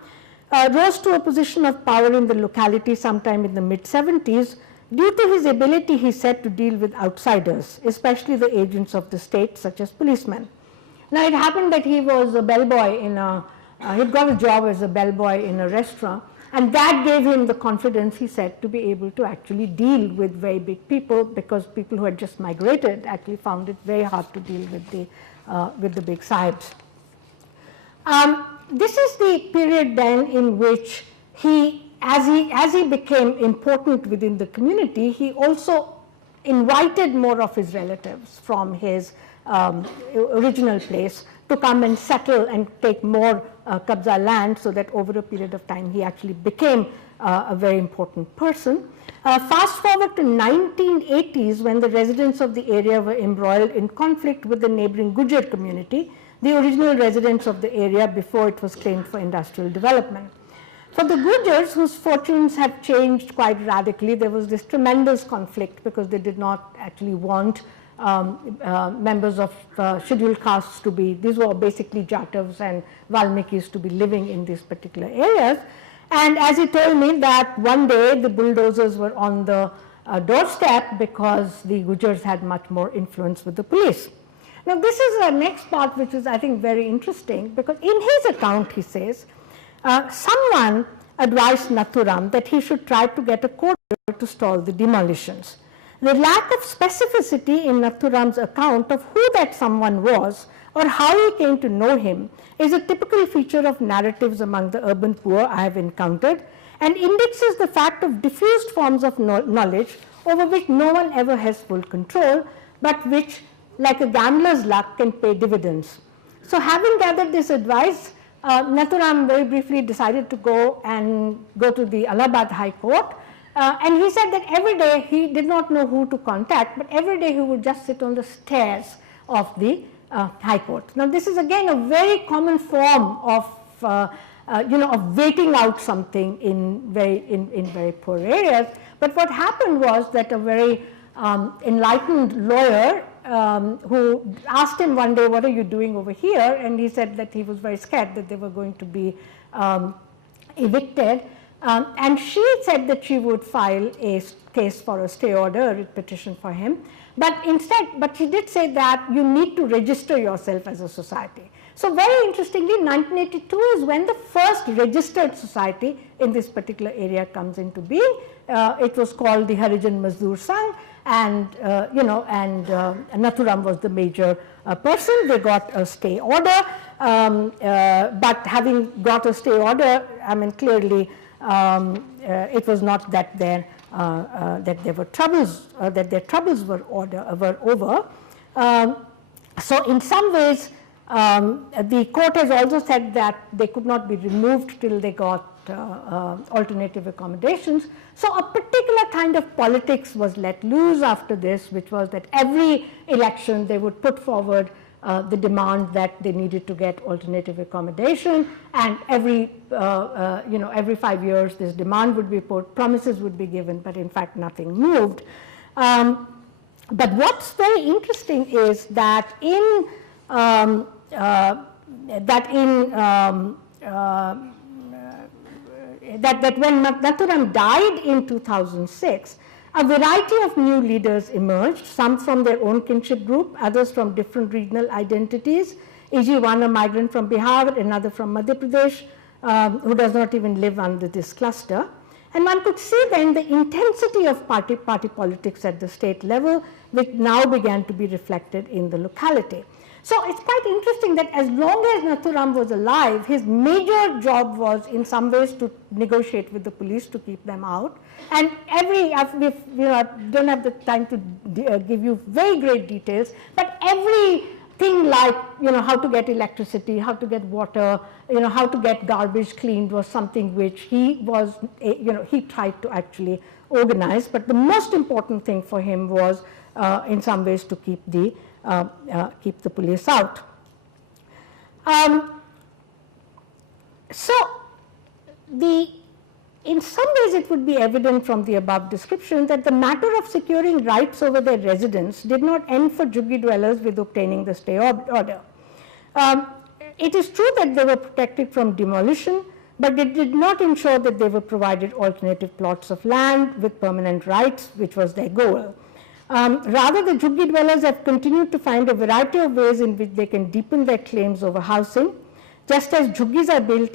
rose to a position of power in the locality sometime in the mid-70s due to his ability, he said, to deal with outsiders, especially the agents of the state such as policemen. Now it happened that he was a bellboy in he'd got a job as a bellboy in a restaurant, and that gave him the confidence, he said, to be able to actually deal with very big people, because people who had just migrated actually found it very hard to deal with the big sahibs. This is the period then in which as he became important within the community, he also invited more of his relatives from his original place to come and settle and take more kabza land, so that over a period of time he actually became a very important person. Fast forward to 1980s, when the residents of the area were embroiled in conflict with the neighboring Gujar community, the original residents of the area before it was claimed for industrial development. For the Gujars, whose fortunes have changed quite radically, there was this tremendous conflict because they did not actually want members of scheduled castes to be, these were basically Jatavs and Valmikis, to be living in these particular areas. And as he told me that one day the bulldozers were on the doorstep because the Gujars had much more influence with the police. Now, this is the next part which is, I think, very interesting, because in his account he says, someone advised Nathuram that he should try to get a court order to stall the demolitions. The lack of specificity in Nathuram's account of who that someone was or how he came to know him is a typical feature of narratives among the urban poor I have encountered, and indexes the fact of diffused forms of knowledge over which no one ever has full control, but which, like a gambler's luck, can pay dividends. So having gathered this advice, Nathuram very briefly decided to go to the Allahabad High Court, and he said that every day he did not know who to contact, but every day he would just sit on the stairs of the High Court. Now, this is again a very common form of of waiting out something in very poor areas. But what happened was that a very enlightened lawyer who asked him one day, "What are you doing over here?" And he said that he was very scared that they were going to be evicted. And she said that she would file a case for a stay order, a writ petition for him. But she did say that you need to register yourself as a society. So very interestingly, 1982 is when the first registered society in this particular area comes into being. It was called the Harijan Mazdoor Sangh, and Nathuram was the major person. They got a stay order, but having got a stay order, I mean, clearly it was not that there were troubles, that their troubles were over. So in some ways, the court has also said that they could not be removed till they got alternative accommodations. So a particular kind of politics was let loose after this, which was that every election they would put forward the demand that they needed to get alternative accommodation, and every 5 years this demand would be put, promises would be given, but in fact nothing moved. But what's very interesting is that when Nathuram died in 2006, a variety of new leaders emerged, some from their own kinship group, others from different regional identities, e.g. one a migrant from Bihar, another from Madhya Pradesh, who does not even live under this cluster. And one could see then the intensity of party politics at the state level, which now began to be reflected in the locality. So it's quite interesting that as long as Nathuram was alive, his major job was in some ways to negotiate with the police to keep them out. And I don't have the time to give you very great details, but everything like, how to get electricity, how to get water, how to get garbage cleaned was something which he tried to actually organize. But the most important thing for him was in some ways to keep the police out. In some ways it would be evident from the above description that the matter of securing rights over their residence did not end for Jhuggi dwellers with obtaining the stay order. It is true that they were protected from demolition, but it did not ensure that they were provided alternative plots of land with permanent rights, which was their goal. Rather, the Jhuggi dwellers have continued to find a variety of ways in which they can deepen their claims over housing. Just as Jhuggis are built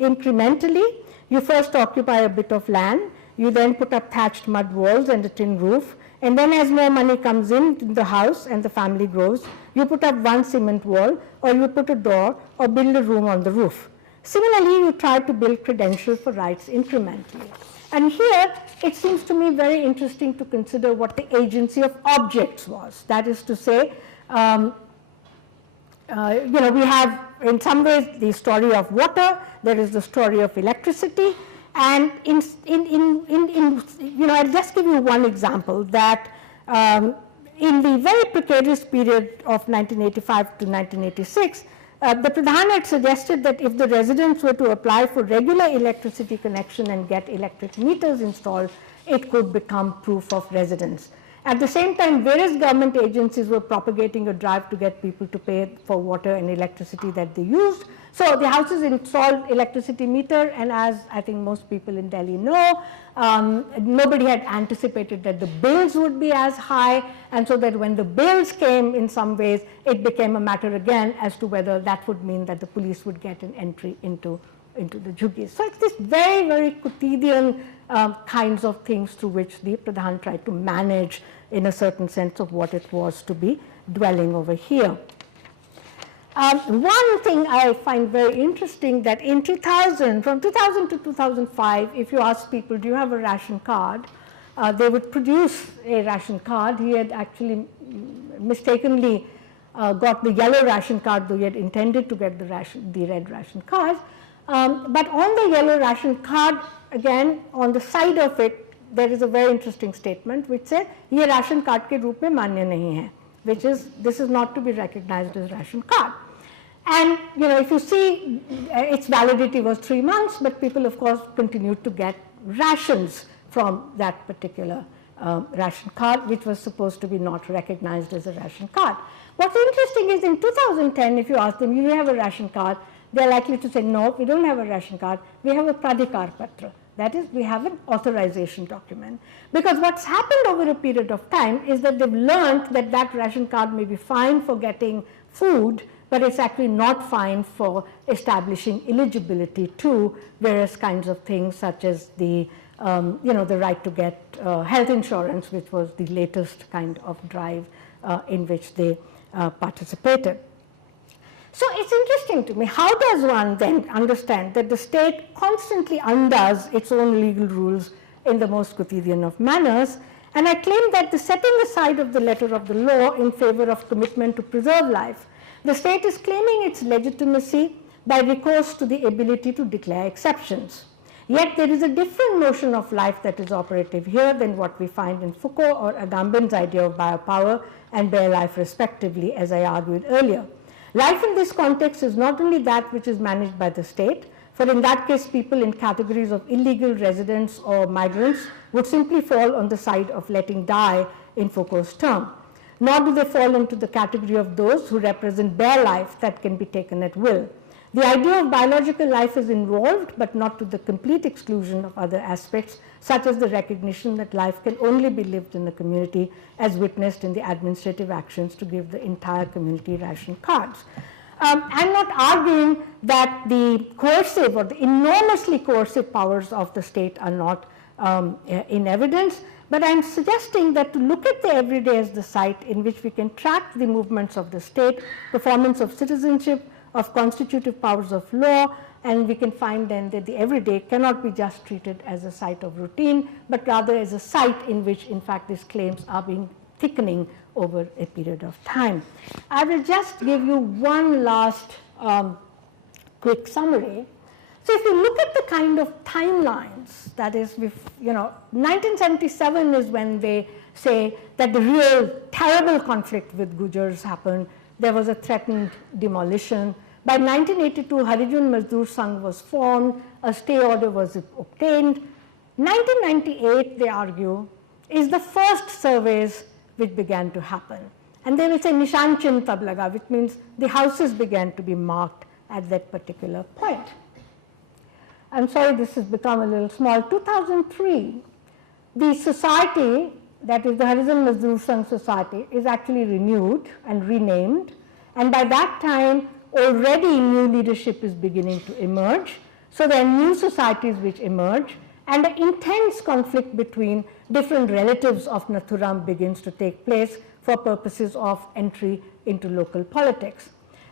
incrementally, you first occupy a bit of land, you then put up thatched mud walls and a tin roof, and then as more money comes in the house and the family grows, you put up one cement wall, or you put a door or build a room on the roof. Similarly, you try to build credentials for rights incrementally. And here, it seems to me very interesting to consider what the agency of objects was. That is to say, we have in some ways the story of water, there is the story of electricity, and I'll just give you one example that in the very precarious period of 1985 to 1986, the Pradhan had suggested that if the residents were to apply for regular electricity connection and get electric meters installed, it could become proof of residence. At the same time, various government agencies were propagating a drive to get people to pay for water and electricity that they used. So the houses installed electricity meter, and as I think most people in Delhi know, nobody had anticipated that the bills would be as high, and so that when the bills came, in some ways, it became a matter again as to whether that would mean that the police would get an entry into the jhuggies. So it's this very, very quotidian kinds of things through which the Pradhan tried to manage, in a certain sense, of what it was to be dwelling over here. One thing I find very interesting, that in 2000, from 2000 to 2005, if you ask people, do you have a ration card? They would produce a ration card. He had actually mistakenly got the yellow ration card, though he had intended to get the red ration card. But on the yellow ration card, again, on the side of it, there is a very interesting statement which says, "Ye ration card ke roop mein manya nahi hai," which is, this is not to be recognized as ration card. And if you see, its validity was 3 months, but people, of course, continued to get rations from that particular ration card, which was supposed to be not recognized as a ration card. What's interesting is, in 2010, if you ask them, "You have a ration card?" they're likely to say, "No, we don't have a ration card. We have a Pradhikar Patra." That is, we have an authorization document. Because what's happened over a period of time is that they've learned that that ration card may be fine for getting food, but it's actually not fine for establishing eligibility to various kinds of things, such as the right to get health insurance, which was the latest kind of drive in which they participated. So it's interesting to me, how does one then understand that the state constantly undoes its own legal rules in the most quotidian of manners? And I claim that the setting aside of the letter of the law in favor of commitment to preserve life, the state is claiming its legitimacy by recourse to the ability to declare exceptions. Yet there is a different notion of life that is operative here than what we find in Foucault or Agamben's idea of biopower and bare life respectively, as I argued earlier. Life in this context is not only that which is managed by the state, for in that case people in categories of illegal residents or migrants would simply fall on the side of letting die in Foucault's term. Nor do they fall into the category of those who represent bare life that can be taken at will. The idea of biological life is involved, but not to the complete exclusion of other aspects, such as the recognition that life can only be lived in a community, as witnessed in the administrative actions to give the entire community ration cards. I'm not arguing that the coercive or the enormously coercive powers of the state are not in evidence, but I'm suggesting that to look at the everyday as the site in which we can track the movements of the state, performance of citizenship, of constitutive powers of law, and we can find then that the everyday cannot be just treated as a site of routine, but rather as a site in which, in fact, these claims are being thickening over a period of time. I will just give you one last quick summary. So if you look at the kind of timelines, that is, 1977 is when they say that the real terrible conflict with Gujars happened. There was a threatened demolition. By 1982, Harijun Mazdoor Sangh was formed, a stay order was obtained. 1998, they argue, is the first surveys which began to happen. And they will say Nishan Chinn tab laga, which means the houses began to be marked at that particular point. I'm sorry, this has become a little small. 2003, the society, that is the Harijun Mazdoor Sangh Society, is actually renewed and renamed. And by that time, already new leadership is beginning to emerge. So there are new societies which emerge, and an intense conflict between different relatives of Nathuram begins to take place for purposes of entry into local politics.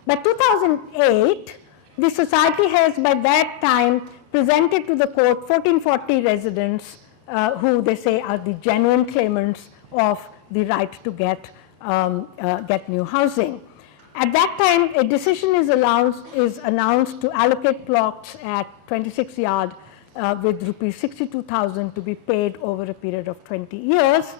By 2008, the society has by that time presented to the court 1440 residents who they say are the genuine claimants of the right to get new housing. At that time, a decision is announced to allocate plots at 26 yard with rupees 62,000 to be paid over a period of 20 years.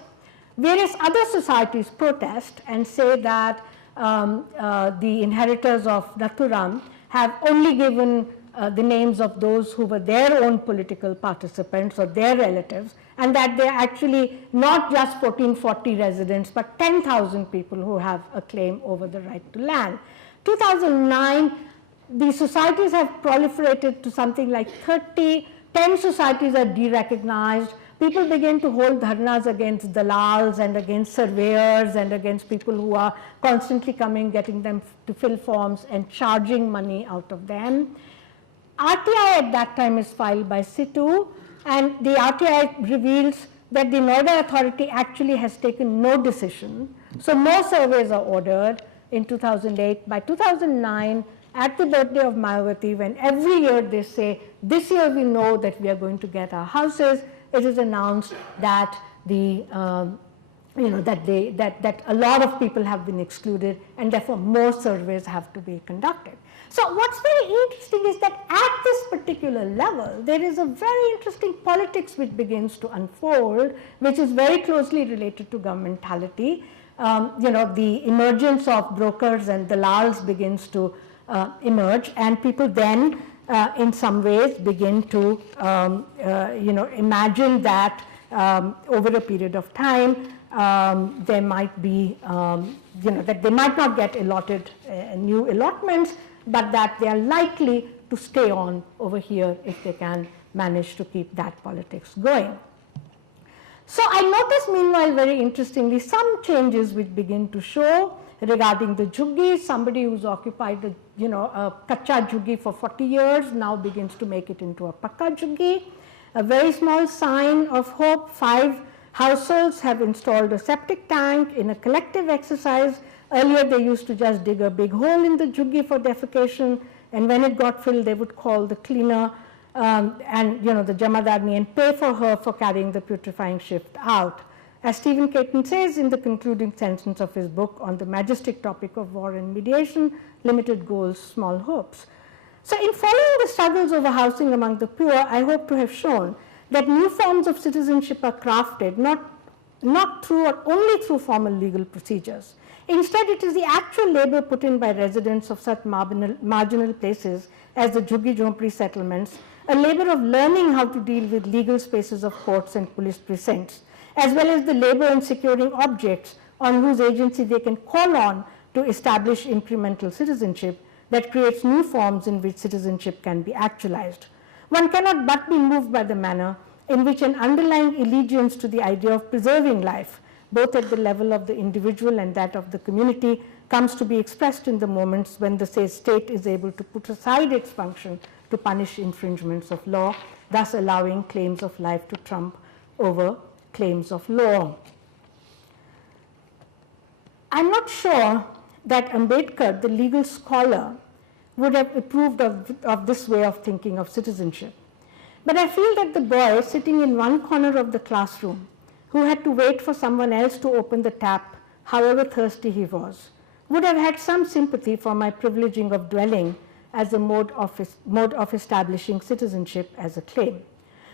Various other societies protest and say that the inheritors of Nathuram have only given the names of those who were their own political participants or their relatives, and that they are actually not just 1440 residents, but 10,000 people who have a claim over the right to land. 2009, the societies have proliferated to something like 30, 10 societies are de-recognized. People begin to hold dharnas against dalals and against surveyors and against people who are constantly coming, getting them to fill forms and charging money out of them. RTI at that time is filed by Situ, and the RTI reveals that the Noida Authority actually has taken no decision. So more surveys are ordered in 2008. By 2009, at the birthday of Mayawati, when every year they say, this year we know that we are going to get our houses, it is announced that the that a lot of people have been excluded, and therefore more surveys have to be conducted. So what's very interesting is that at this particular level, there is a very interesting politics which begins to unfold, which is very closely related to governmentality. The emergence of brokers and dalals begins to emerge, and people then in some ways begin to imagine that over a period of time there might be that they might not get allotted new allotments, but that they are likely to stay on over here if they can manage to keep that politics going. So I noticed meanwhile, very interestingly, some changes which begin to show regarding the jhuggi. Somebody who's occupied a kacha jhuggi for 40 years now begins to make it into a pakka jhuggi. A very small sign of hope. 5 households have installed a septic tank in a collective exercise. Earlier they used to just dig a big hole in the jhuggi for defecation, and when it got filled they would call the cleaner and the jamadarni and pay for her for carrying the putrefying shift out. As Stephen Caton says in the concluding sentence of his book on the majestic topic of war and mediation, limited goals, small hopes. So in following the struggles over housing among the poor, I hope to have shown that new forms of citizenship are crafted not through or only through formal legal procedures. Instead, it is the actual labor put in by residents of such marginal places as the jhuggi-jhompri settlements, a labor of learning how to deal with legal spaces of courts and police precincts, as well as the labor in securing objects on whose agency they can call on to establish incremental citizenship that creates new forms in which citizenship can be actualized. One cannot but be moved by the manner in which an underlying allegiance to the idea of preserving life, both at the level of the individual and that of the community, comes to be expressed in the moments when the state is able to put aside its function to punish infringements of law, thus allowing claims of life to trump over claims of law. I'm not sure that Ambedkar, the legal scholar, would have approved of this way of thinking of citizenship. But I feel that the boy sitting in one corner of the classroom, who had to wait for someone else to open the tap, however thirsty he was, would have had some sympathy for my privileging of dwelling as a mode of establishing citizenship as a claim.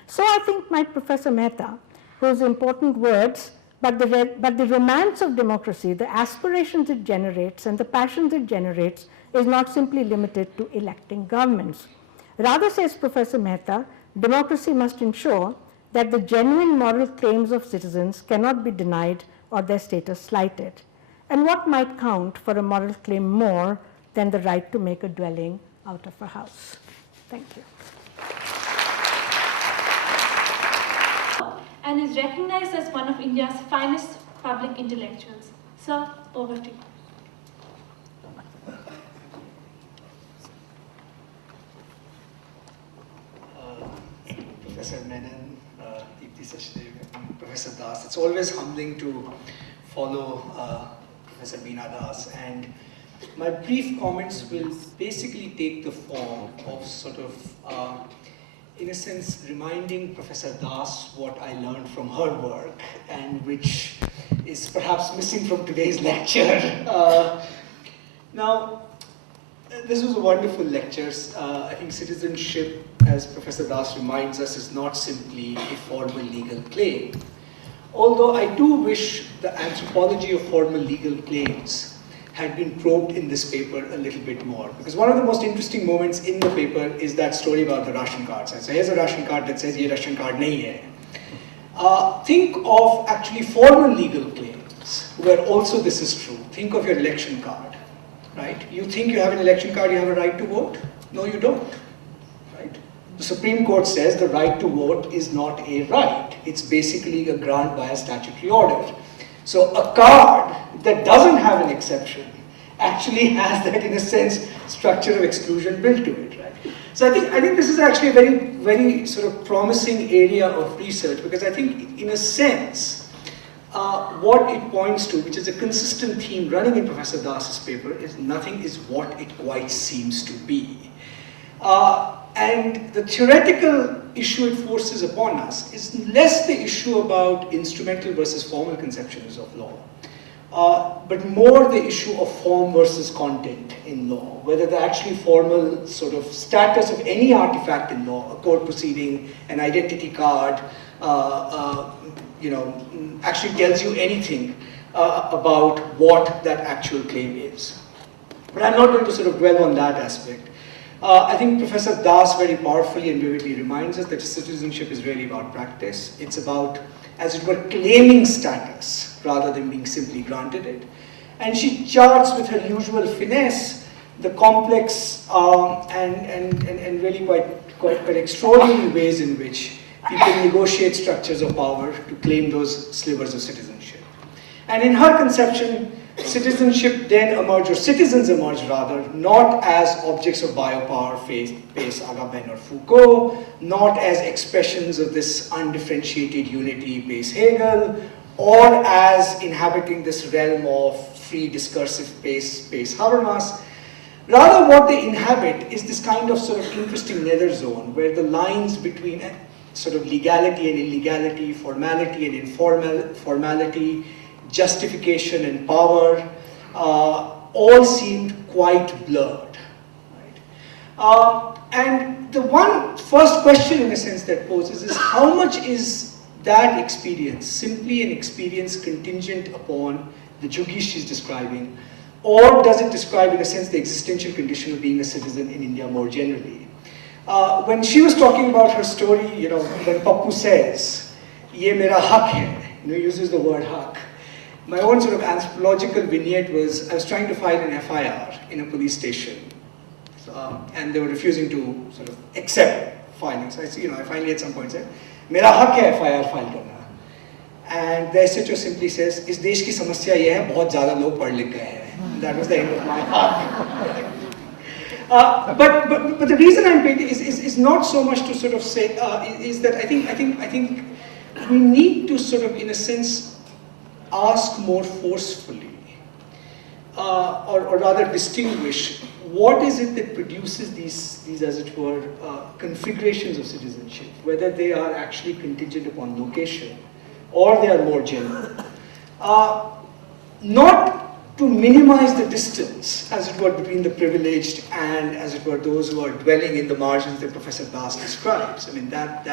So I think my Professor Mehta, whose important words, but the romance of democracy, the aspirations it generates and the passions it generates is not simply limited to electing governments. Rather, says Professor Mehta, democracy must ensure that the genuine moral claims of citizens cannot be denied or their status slighted. And what might count for a moral claim more than the right to make a dwelling out of a house? Thank you. And is recognized as one of India's finest public intellectuals. Sir, over to you. Professor Menon, Deepti Sachdev, and Professor Das. It's always humbling to follow Professor Veena Das, and my brief comments will basically take the form of sort of, in a sense, reminding Professor Das what I learned from her work, and which is perhaps missing from today's lecture. Now, this was a wonderful lecture. I think citizenship, as Professor Das reminds us, is not simply a formal legal claim. Although I do wish the anthropology of formal legal claims had been probed in this paper a little bit more. Because one of the most interesting moments in the paper is that story about the ration cards. So here's a ration card that says, "Ye ration card nahi hai." Think of actually formal legal claims where also this is true. Think of your election card. right? You think you have an election card, you have a right to vote? No, you don't, right? The Supreme Court says the right to vote is not a right. It's basically a grant by a statutory order. So a card that doesn't have an exception actually has that, in a sense, structure of exclusion built to it, right? So I think this is actually a very, very sort of promising area of research, because I think, in a sense, what it points to, which is a consistent theme running in Professor Das's paper, is nothing is what it quite seems to be. And the theoretical issue it forces upon us is less the issue about instrumental versus formal conceptions of law, but more the issue of form versus content in law, whether the actually formal sort of status of any artifact in law, a court proceeding, an identity card, actually tells you anything about what that actual claim is. But I'm not going to sort of dwell on that aspect. I think Professor Das very powerfully and vividly reminds us that citizenship is really about practice. It's about, as it were, claiming status rather than being simply granted it. And she charts with her usual finesse the complex and really quite extraordinary ways in which people negotiate structures of power to claim those slivers of citizenship. And in her conception, citizenship then emerged, or citizens emerged rather, not as objects of biopower, face Agamben or Foucault, not as expressions of this undifferentiated unity, pace Hegel, or as inhabiting this realm of free discursive pace Habermas. Rather, what they inhabit is this kind of sort of interesting nether zone, where the lines between sort of legality and illegality, formality and informality, justification and power, all seemed quite blurred. Right? And the one first question, in a sense, that poses is, how much is that experience simply an experience contingent upon the Jugis she's describing, or does it describe, in a sense, the existential condition of being a citizen in India more generally? When she was talking about her story, when Pappu says, "Ye mera hak hai," uses the word hak. My own sort of anthropological vignette was, I was trying to file an FIR in a police station, and they were refusing to sort of accept filing. So I finally at some point said, "Mera hak hai FIR file karna." And the SHO simply says, "Is desh ki samasya ye hai, bahut zyada log padh likh gaye hain." That was the end of my hak. But the reason I'm painting is not so much to sort of say is that I think we need to sort of, in a sense, ask more forcefully, or rather distinguish, what is it that produces these as it were, configurations of citizenship, whether they are actually contingent upon location or they are more general. Not to minimize the distance, as it were, between the privileged and, as it were, those who are dwelling in the margins that Professor Das describes. I mean, that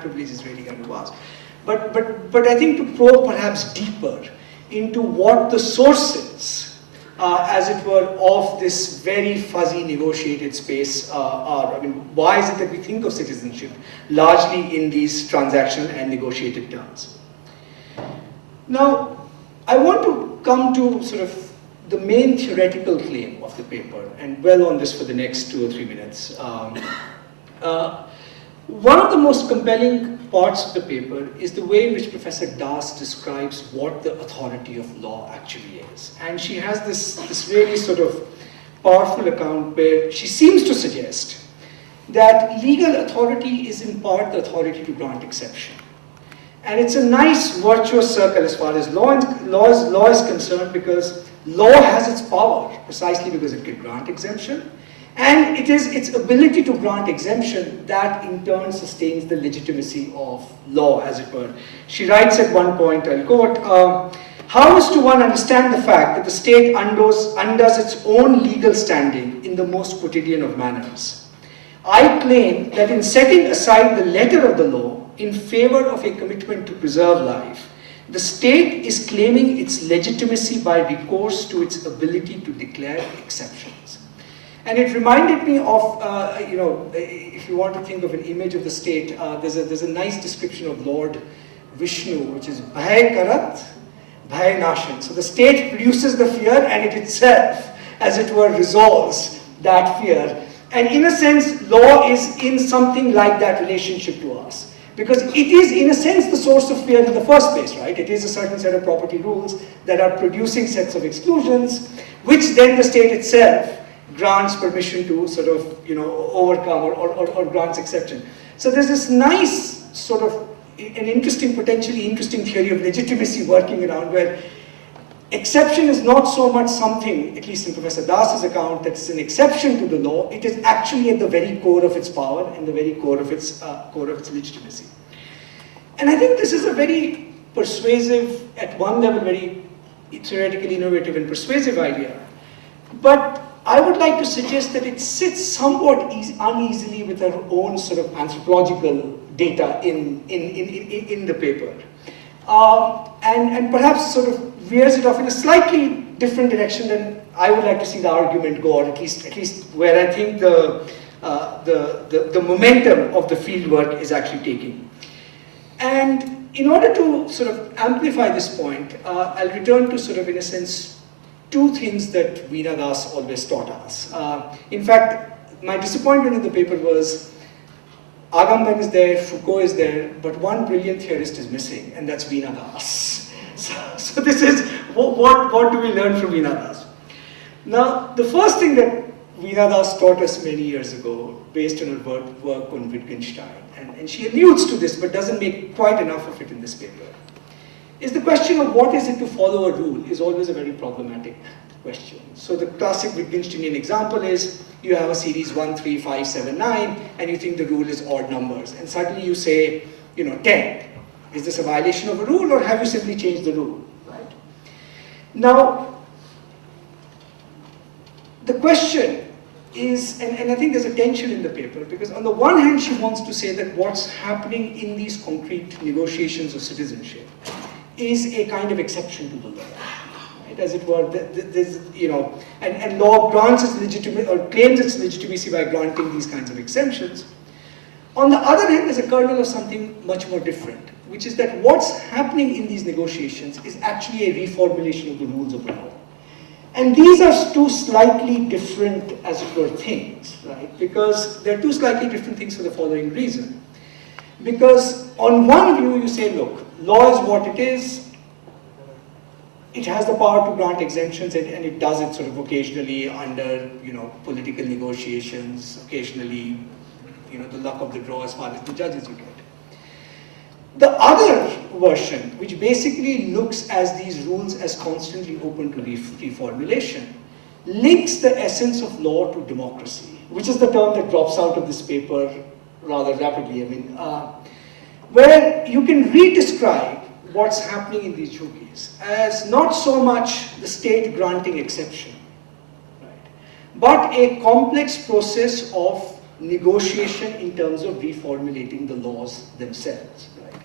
privilege is really going to us. But I think to probe perhaps deeper into what the sources, as it were, of this very fuzzy negotiated space are. I mean, why is it that we think of citizenship largely in these transactional and negotiated terms? Now, I want to come to sort of the main theoretical claim of the paper, and dwell on this for the next 2 or 3 minutes. One of the most compelling parts of the paper is the way in which Professor Das describes what the authority of law actually is. And she has this really sort of powerful account where she seems to suggest that legal authority is in part the authority to grant exception. And it's a nice virtuous circle as far as law is concerned, because law has its power precisely because it can grant exemption. And it is its ability to grant exemption that in turn sustains the legitimacy of law, as it were. She writes at one point, I'll quote, "How is to one understand the fact that the state undoes its own legal standing in the most quotidian of manners? I claim that in setting aside the letter of the law in favor of a commitment to preserve life, the state is claiming its legitimacy by recourse to its ability to declare exceptions." And it reminded me of, if you want to think of an image of the state, there's a nice description of Lord Vishnu, which is Bhay Karat, Bhay Nashan. So the state produces the fear and it itself as it were, resolves that fear. And in a sense, law is in something like that relationship to us. Because it is, in a sense, the source of fear in the first place, right? It is a certain set of property rules that are producing sets of exclusions, which then the state itself grants permission to sort of, overcome or grants exception. So there's this nice sort of, an interesting, potentially interesting theory of legitimacy working around where exception is not so much something, at least in Professor Das's account, that's an exception to the law. It is actually at the very core of its power and the very core of its legitimacy. And I think this is a very persuasive, at one level, very theoretically innovative and persuasive idea. But I would like to suggest that it sits somewhat uneasily with our own sort of anthropological data in the paper. And perhaps sort of veers it off in a slightly different direction than I would like to see the argument go, or at least where I think the momentum of the field work is actually taking. And in order to sort of amplify this point, I'll return to sort of, in a sense, two things that Veena Das always taught us. In fact, my disappointment in the paper was Agamben is there, Foucault is there, but one brilliant theorist is missing, and that's Veena Das. So this is, what do we learn from Veena Das? Now, the first thing that Veena Das taught us many years ago, based on her work on Wittgenstein, and she alludes to this but doesn't make quite enough of it in this paper, is the question of what is it to follow a rule is always a very problematic question. So the classic Wittgensteinian example is you have a series 1, 3, 5, 7, 9, and you think the rule is odd numbers, and suddenly you say, 10. Is this a violation of a rule, or have you simply changed the rule? Right? Now, the question is, and I think there's a tension in the paper, because on the one hand she wants to say that what's happening in these concrete negotiations of citizenship is a kind of exception to the law, right? As it were, and law grants its legitimacy, or claims its legitimacy by granting these kinds of exemptions. On the other hand, there's a kernel of something much more different, which is that what's happening in these negotiations is actually a reformulation of the rules of the law. And these are two slightly different, as it were, things, right? Because they're two slightly different things for the following reason. Because on one view, you say, look, law is what it is. It has the power to grant exemptions, and it does it sort of occasionally under, political negotiations, occasionally, the luck of the draw as far as the judges you get. The other version, which basically looks at these rules as constantly open to reformulation, links the essence of law to democracy, which is the term that drops out of this paper rather rapidly. Where you can re-describe what's happening in these jugis as not so much the state granting exception, right, but a complex process of negotiation in terms of reformulating the laws themselves. Right?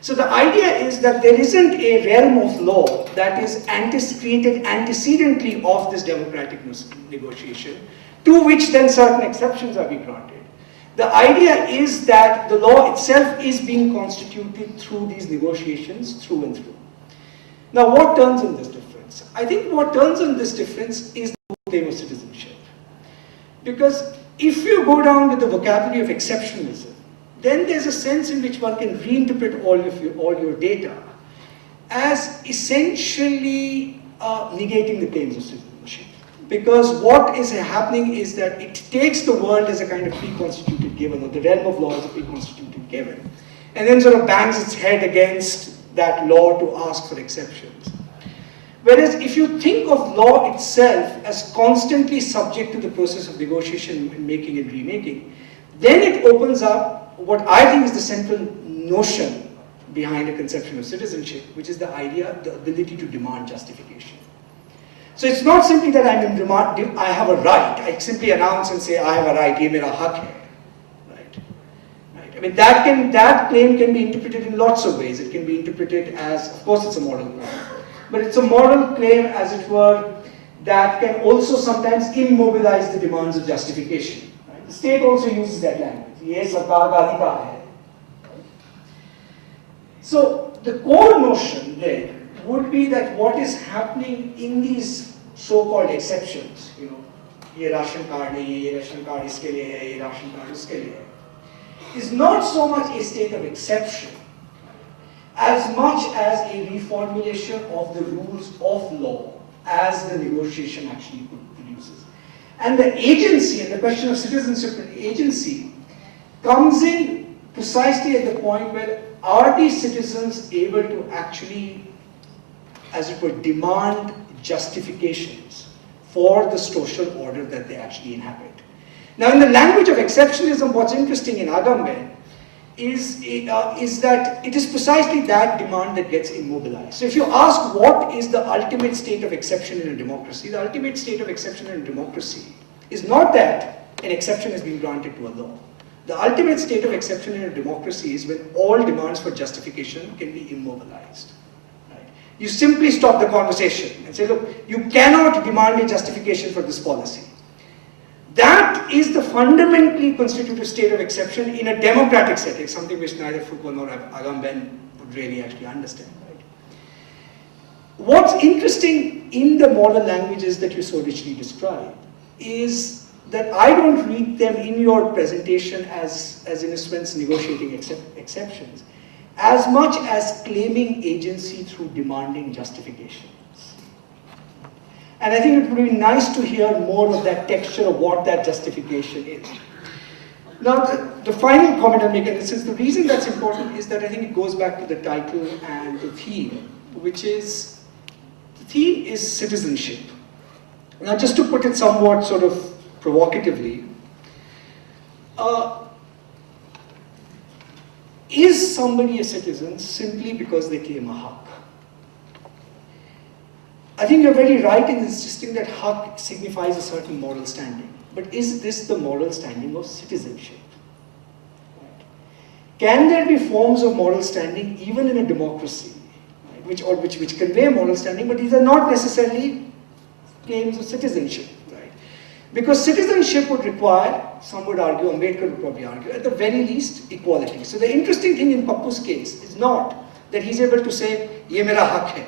So the idea is that there isn't a realm of law that is created antecedently of this democratic negotiation, to which then certain exceptions are being granted. The idea is that the law itself is being constituted through these negotiations, through and through. Now, what turns on this difference? I think what turns on this difference is the claim of citizenship. Because if you go down with the vocabulary of exceptionalism, then there's a sense in which one can reinterpret all your data as essentially negating the claims of citizenship. Because what is happening is that it takes the world as a kind of pre-constituted given, or the realm of law as a pre-constituted given, and then sort of bangs its head against that law to ask for exceptions. Whereas if you think of law itself as constantly subject to the process of negotiation and making and remaking, then it opens up what I think is the central notion behind a conception of citizenship, which is the idea, the ability to demand justification. So it's not simply that I have a right. I simply announce and say, I have a right, ye mera haq hai. Right? That claim can be interpreted in lots of ways. It can be interpreted as, of course it's a moral claim, but it's a moral claim, as it were, that can also sometimes immobilize the demands of justification. Right? The state also uses that language. Ye sarkar ka adhikar hai. So the core notion then would be that what is happening in these so-called exceptions, you know, ये ration card नहीं है, ये ration card इसके लिए है, ये ration card उसके लिए है, is not so much a state of exception as much as a reformulation of the rules of law as the negotiation actually produces. And the agency, and the question of citizenship and agency, comes in precisely at the point where are these citizens able to actually, as it were, demand justifications for the social order that they actually inhabit. Now, in the language of exceptionalism, what's interesting in Agamben is that it is precisely that demand that gets immobilized. So if you ask what is the ultimate state of exception in a democracy, the ultimate state of exception in a democracy is not that an exception has been granted to a law. The ultimate state of exception in a democracy is when all demands for justification can be immobilized. Right? You simply stop the conversation and say, look, you cannot demand a justification for this policy. That is the fundamentally constitutive state of exception in a democratic setting, something which neither Foucault nor Agamben would really actually understand. Right? What's interesting in the model languages that you so richly describe is that I don't read them in your presentation as in a sense negotiating exceptions, as much as claiming agency through demanding justification. And I think it would be nice to hear more of that texture of what that justification is. Now, the final comment I'm making, and since the reason that's important is that I think it goes back to the title and the theme, which is, the theme is citizenship. Now, just to put it somewhat sort of provocatively, is somebody a citizen simply because they claim a haq? I think you're very right in insisting that haq signifies a certain moral standing. But is this the moral standing of citizenship? Right? Can there be forms of moral standing even in a democracy, right, which convey moral standing, but these are not necessarily claims of citizenship? Right? Because citizenship would require, some would argue, Ambedkar would probably argue, at the very least, equality. So the interesting thing in Pappu's case is not that he's able to say, ye mera haq hai.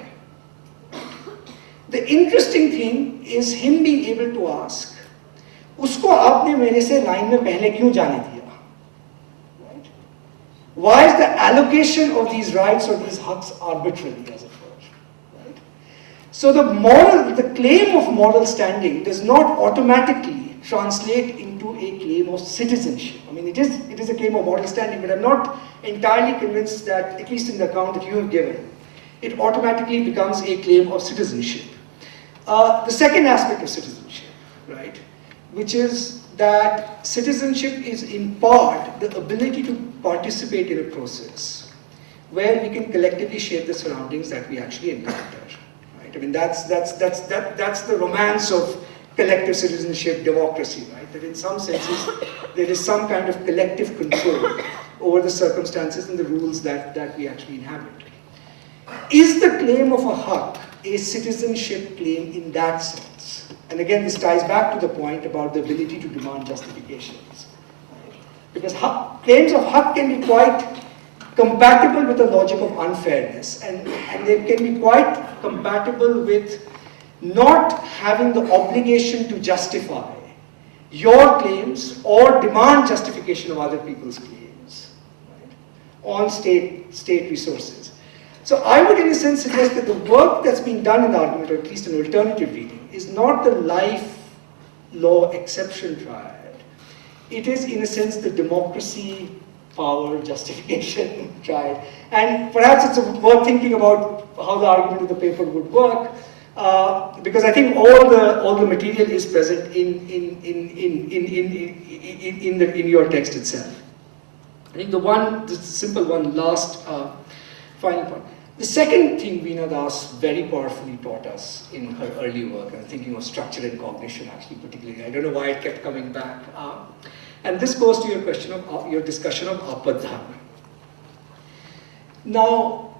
The interesting thing is him being able to ask, usko aapne mere se line mein pehle kyun jaane diya? Right? Why is the allocation of these rights or these haqs arbitrary, as it were? Right? So the claim of moral standing does not automatically translate into a claim of citizenship. I mean, it is a claim of moral standing, but I'm not entirely convinced that, at least in the account that you have given, it automatically becomes a claim of citizenship. The second aspect of citizenship, right, which is that citizenship is in part the ability to participate in a process where we can collectively shape the surroundings that we actually encounter. Right? I mean, that's the romance of collective citizenship democracy, right? That in some senses there is some kind of collective control over the circumstances and the rules that we actually inhabit. Is the claim of a haq a citizenship claim in that sense? And again, this ties back to the point about the ability to demand justifications. Right? Because claims of haq can be quite compatible with the logic of unfairness, and they can be quite compatible with not having the obligation to justify your claims or demand justification of other people's claims, right, on state resources. So I would in a sense suggest that the work that's being done in the argument, or at least an alternative reading, is not the life law exception triad. It is in a sense the democracy power justification triad. And perhaps it's worth thinking about how the argument of the paper would work, because I think all the material is present in your text itself. I think the simple one last final point. The second thing Veena Das very powerfully taught us in her early work, and thinking of structure and cognition actually particularly, I don't know why it kept coming back, and this goes to your question of your discussion of apad dharma. Now,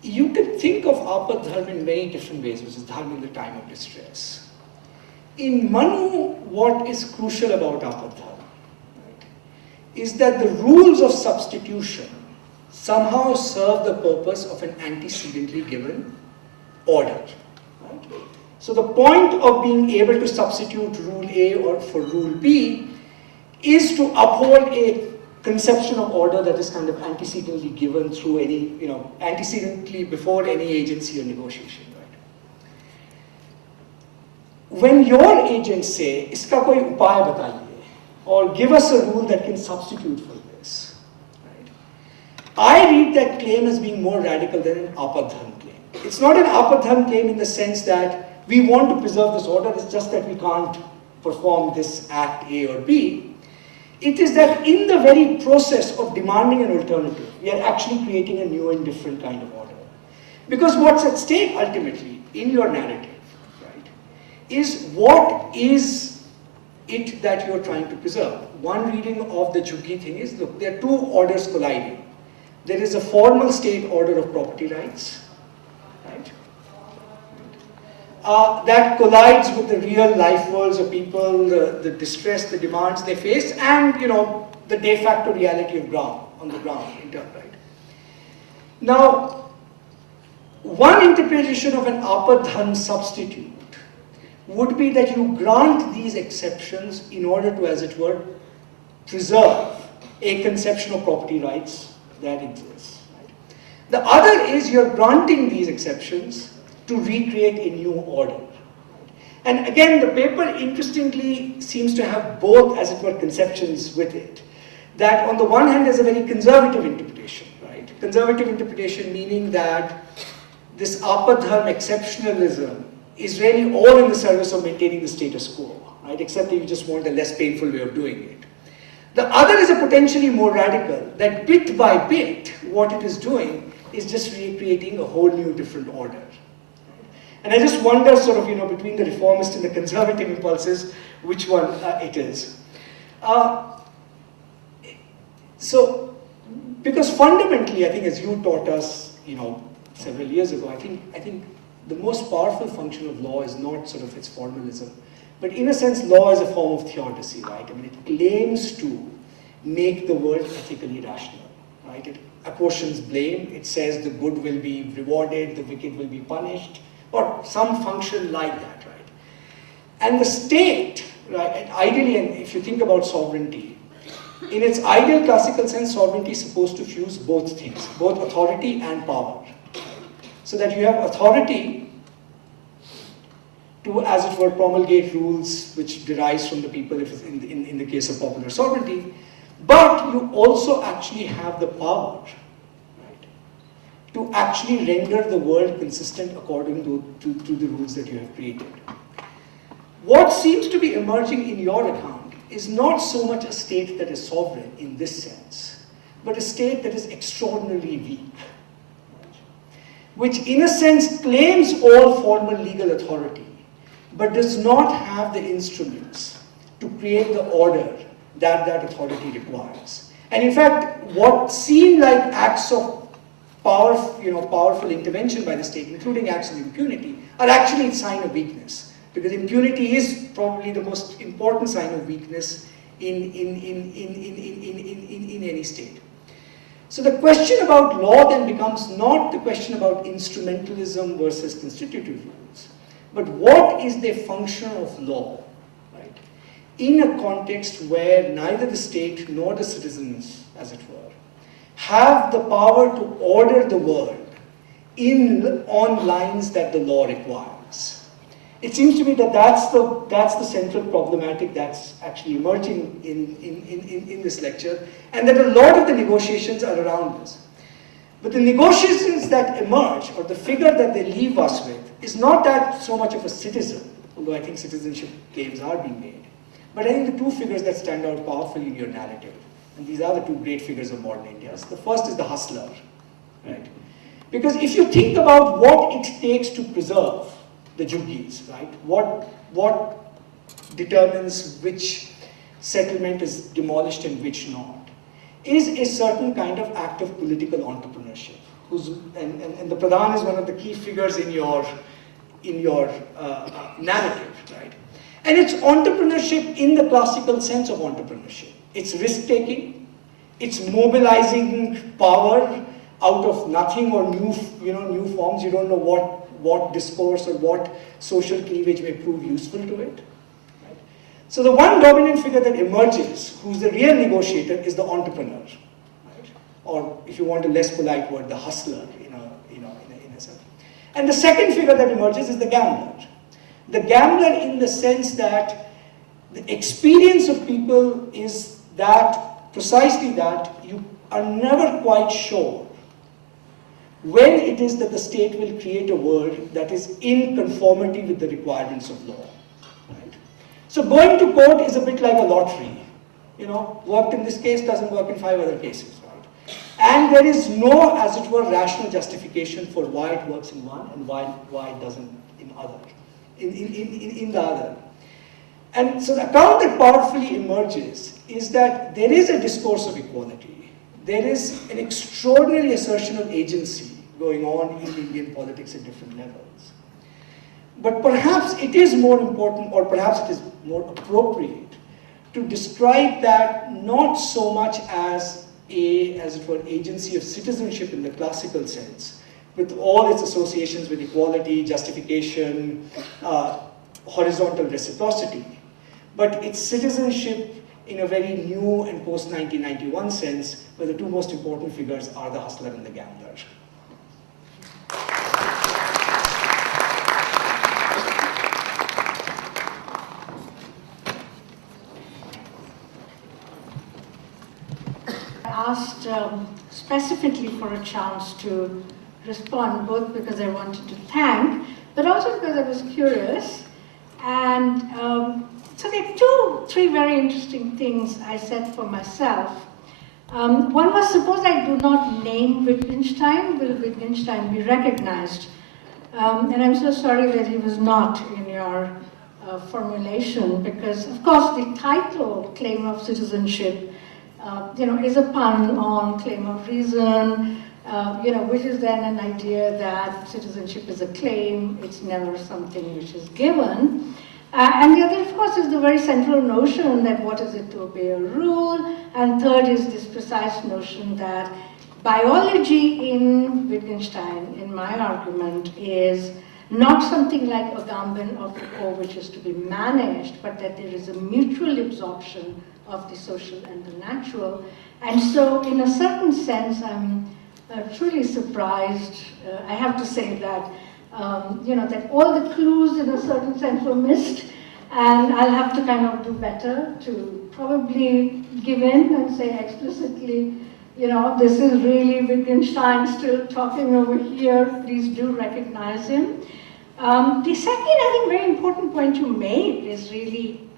you can think of apad dharma in many different ways, which is dharma in the time of distress. In Manu, what is crucial about apad dharma, right, is that the rules of substitution somehow serve the purpose of an antecedently given order. Right? So the point of being able to substitute rule A or for rule B is to uphold a conception of order that is kind of antecedently given through any, antecedently before any agency or negotiation, right? When your agents say, "Iska koi upay bataiye," or "give us a rule that can substitute for this," right? I read that claim as being more radical than an apadharm claim. It's not an apadharm claim in the sense that we want to preserve this order, it's just that we can't perform this act A or B. It is that in the very process of demanding an alternative, we are actually creating a new and different kind of order. Because what's at stake ultimately in your narrative, right, is what is it that you're trying to preserve. One reading of the Juggi thing is, look, there are two orders colliding. There is a formal state order of property rights, right, that collides with the real life worlds of people, the distress, the demands they face, and the de facto reality of on the ground, right? Now, one interpretation of an apadharm substitute would be that you grant these exceptions in order to, as it were, preserve a conception of property rights that exists. Right? The other is you're granting these exceptions to recreate a new order. And again, the paper interestingly seems to have both, as it were, conceptions with it. That on the one hand is a very conservative interpretation, right? Conservative interpretation meaning that this apadharm exceptionalism is really all in the service of maintaining the status quo, right? Except that you just want a less painful way of doing it. The other is a potentially more radical, that bit by bit, what it is doing is just recreating a whole new different order. And I just wonder sort of, between the reformist and the conservative impulses, which one it is. So, because fundamentally, I think as you taught us, several years ago, I think the most powerful function of law is not sort of its formalism, but in a sense, law is a form of theodicy, right? I mean, it claims to make the world ethically rational, right? It apportions blame, it says the good will be rewarded, the wicked will be punished, or some function like that, right? And the state, right, and ideally, and if you think about sovereignty, in its ideal classical sense, sovereignty is supposed to fuse both things, both authority and power. So that you have authority to, as it were, promulgate rules which derives from the people, if it's in the case of popular sovereignty, but you also actually have the power to actually render the world consistent according to the rules that you have created. What seems to be emerging in your account is not so much a state that is sovereign in this sense, but a state that is extraordinarily weak, which in a sense claims all formal legal authority, but does not have the instruments to create the order that that authority requires. And in fact, what seem like acts of powerful intervention by the state, including acts of impunity, are actually a sign of weakness. Because impunity is probably the most important sign of weakness in any state. So the question about law then becomes not the question about instrumentalism versus constitutive rules, but what is the function of law, right, in a context where neither the state nor the citizens, as it were, have the power to order the world on lines that the law requires. It seems to me that that's the central problematic that's actually emerging in this lecture, and that a lot of the negotiations are around this. But the negotiations that emerge, or the figure that they leave us with, is not that so much of a citizen, although I think citizenship claims are being made, but I think the two figures that stand out powerfully in your narrative, and these are the two great figures of modern India. The first is the hustler, right? Because if you think about what it takes to preserve the Juggis, right? What determines which settlement is demolished and which not, is a certain kind of act of political entrepreneurship. And the Pradhan is one of the key figures in your narrative, right? And it's entrepreneurship in the classical sense of entrepreneurship. It's risk-taking, it's mobilizing power out of nothing or new forms. You don't know what discourse or what social cleavage may prove useful to it. Right? So the one dominant figure that emerges, who's the real negotiator, is the entrepreneur, right? Or if you want a less polite word, the hustler, in a sense. And the second figure that emerges is the gambler. The gambler in the sense that the experience of people is that, precisely that, you are never quite sure when it is that the state will create a world that is in conformity with the requirements of law. Right? So going to court is a bit like a lottery. Worked in this case doesn't work in 5 other cases. Right? And there is no, as it were, rational justification for why it works in one and why it doesn't in the other. And so the account that powerfully emerges is that there is a discourse of equality. There is an extraordinary assertion of agency going on in Indian politics at different levels. But perhaps it is more important, or perhaps it is more appropriate, to describe that not so much as as it were, agency of citizenship in the classical sense, with all its associations with equality, justification, horizontal reciprocity, but its citizenship in a very new and post-1991 sense, where the two most important figures are the hustler and the gambler. I asked specifically for a chance to respond, both because I wanted to thank, but also because I was curious. And so there are 3 very interesting things I said for myself. One was, suppose I do not name Wittgenstein, will Wittgenstein be recognized? And I'm so sorry that he was not in your formulation, because of course the title, Claim of Citizenship, is a pun on claim of reason, which is then an idea that citizenship is a claim, it's never something which is given. And the other, of course, is the very central notion that what is it to obey a rule, and third is this precise notion that biology in Wittgenstein, in my argument, is not something like Agamben or Foucault, which is to be managed, but that there is a mutual absorption of the social and the natural. And so, in a certain sense, I'm truly surprised. I have to say that, that all the clues in a certain sense were missed, and I'll have to kind of do better to probably give in and say explicitly, this is really Wittgenstein still talking over here, please do recognize him. The second, I think, very important point you made is really,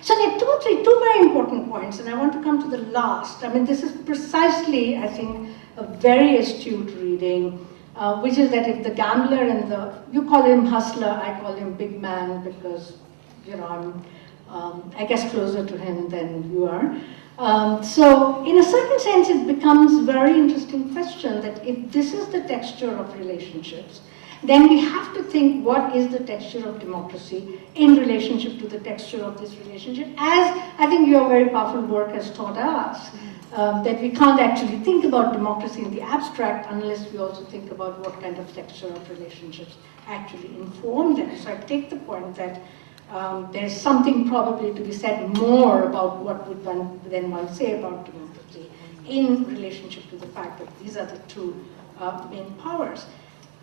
so there are two very important points, and I want to come to the last. I mean, this is precisely, I think, a very astute reading, which is that if the gambler and you call him hustler, I call him big man because, I'm, I guess, closer to him than you are. So in a certain sense, it becomes a very interesting question that if this is the texture of relationships, then we have to think what is the texture of democracy in relationship to the texture of this relationship, as I think your very powerful work has taught us, that we can't actually think about democracy in the abstract unless we also think about what kind of texture of relationships actually inform them. So I take the point that there's something probably to be said more about what would one say about democracy in relationship to the fact that these are the two main powers.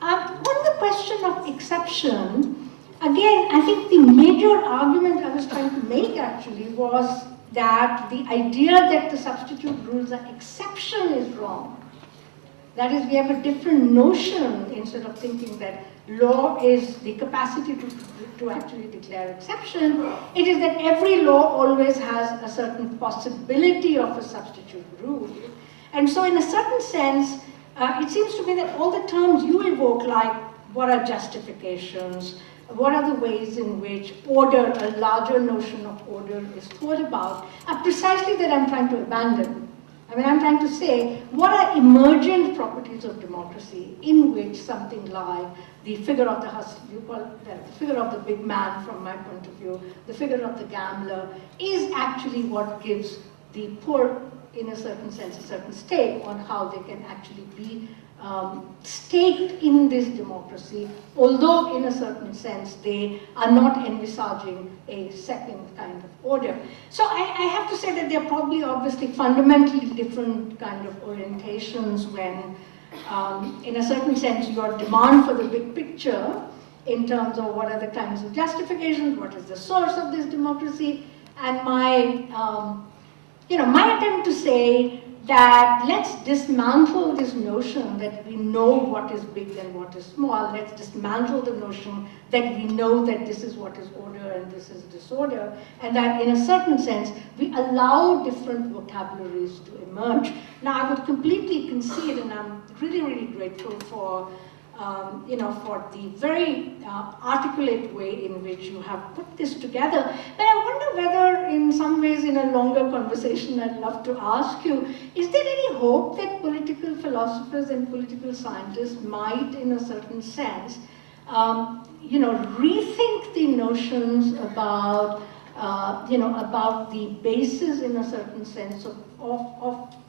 On the question of exception, again, I think the major argument I was trying to make actually was that the idea that the substitute rules are exception is wrong. That is, we have a different notion instead of thinking that law is the capacity to actually declare exception. It is that every law always has a certain possibility of a substitute rule. And so in a certain sense, it seems to me that all the terms you evoke, like what are justifications, what are the ways in which order, a larger notion of order is thought about, are precisely that I'm trying to abandon. I mean, I'm trying to say, what are emergent properties of democracy in which something like the figure of the hustler, you call it that, the figure of the big man from my point of view, the figure of the gambler, is actually what gives the poor in a certain sense, a certain stake on how they can actually be staked in this democracy, although in a certain sense they are not envisaging a second kind of order. So I have to say that there are probably obviously fundamentally different kind of orientations when, in a certain sense, your demand for the big picture in terms of what are the kinds of justifications, what is the source of this democracy, and my, my attempt to say that let's dismantle this notion that we know what is big and what is small. Let's dismantle the notion that we know that this is what is order and this is disorder, and that in a certain sense we allow different vocabularies to emerge. Now I would completely concede, and I'm really, really grateful for for the very articulate way in which you have put this together. But I wonder whether in some ways in a longer conversation I'd love to ask you, is there any hope that political philosophers and political scientists might, in a certain sense, rethink the notions about, about the basis in a certain sense of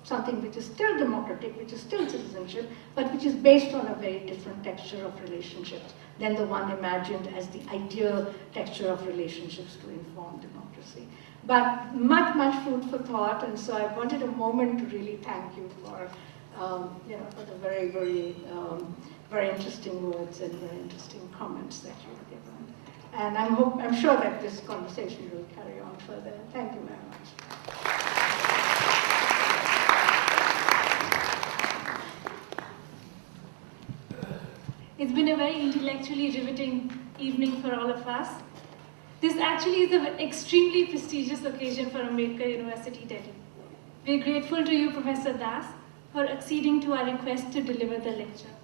something which is still democratic, which is still citizenship, but which is based on a very different texture of relationships than the one imagined as the ideal texture of relationships to inform democracy. But much, much food for thought, and so I wanted a moment to really thank you for, for the very, very, very interesting words and very interesting comments that you've given. And I'm sure that this conversation will carry on further. Thank you very much. It's been a very intellectually riveting evening for all of us. This actually is an extremely prestigious occasion for Ambedkar University, Delhi. We're grateful to you, Professor Das, for acceding to our request to deliver the lecture.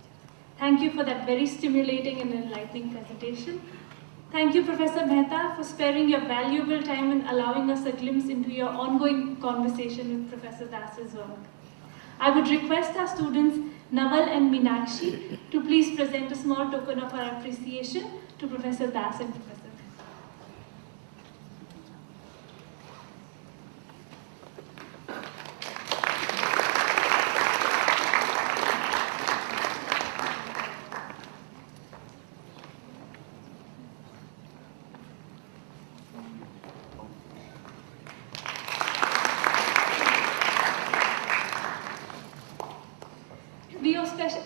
Thank you for that very stimulating and enlightening presentation. Thank you, Professor Mehta, for sparing your valuable time and allowing us a glimpse into your ongoing conversation with Professor Das's work. I would request our students, Naval and Meenakshi, to please present a small token of our appreciation to Professor Das and Professor Mehta.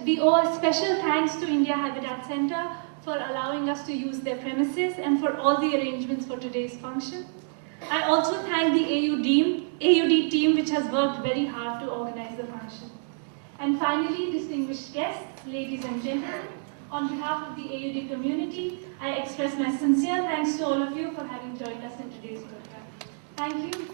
We owe a special thanks to India Habitat Center for allowing us to use their premises and for all the arrangements for today's function. I also thank the AUD team which has worked very hard to organize the function. And finally, distinguished guests, ladies and gentlemen, on behalf of the AUD community, I express my sincere thanks to all of you for having joined us in today's program. Thank you.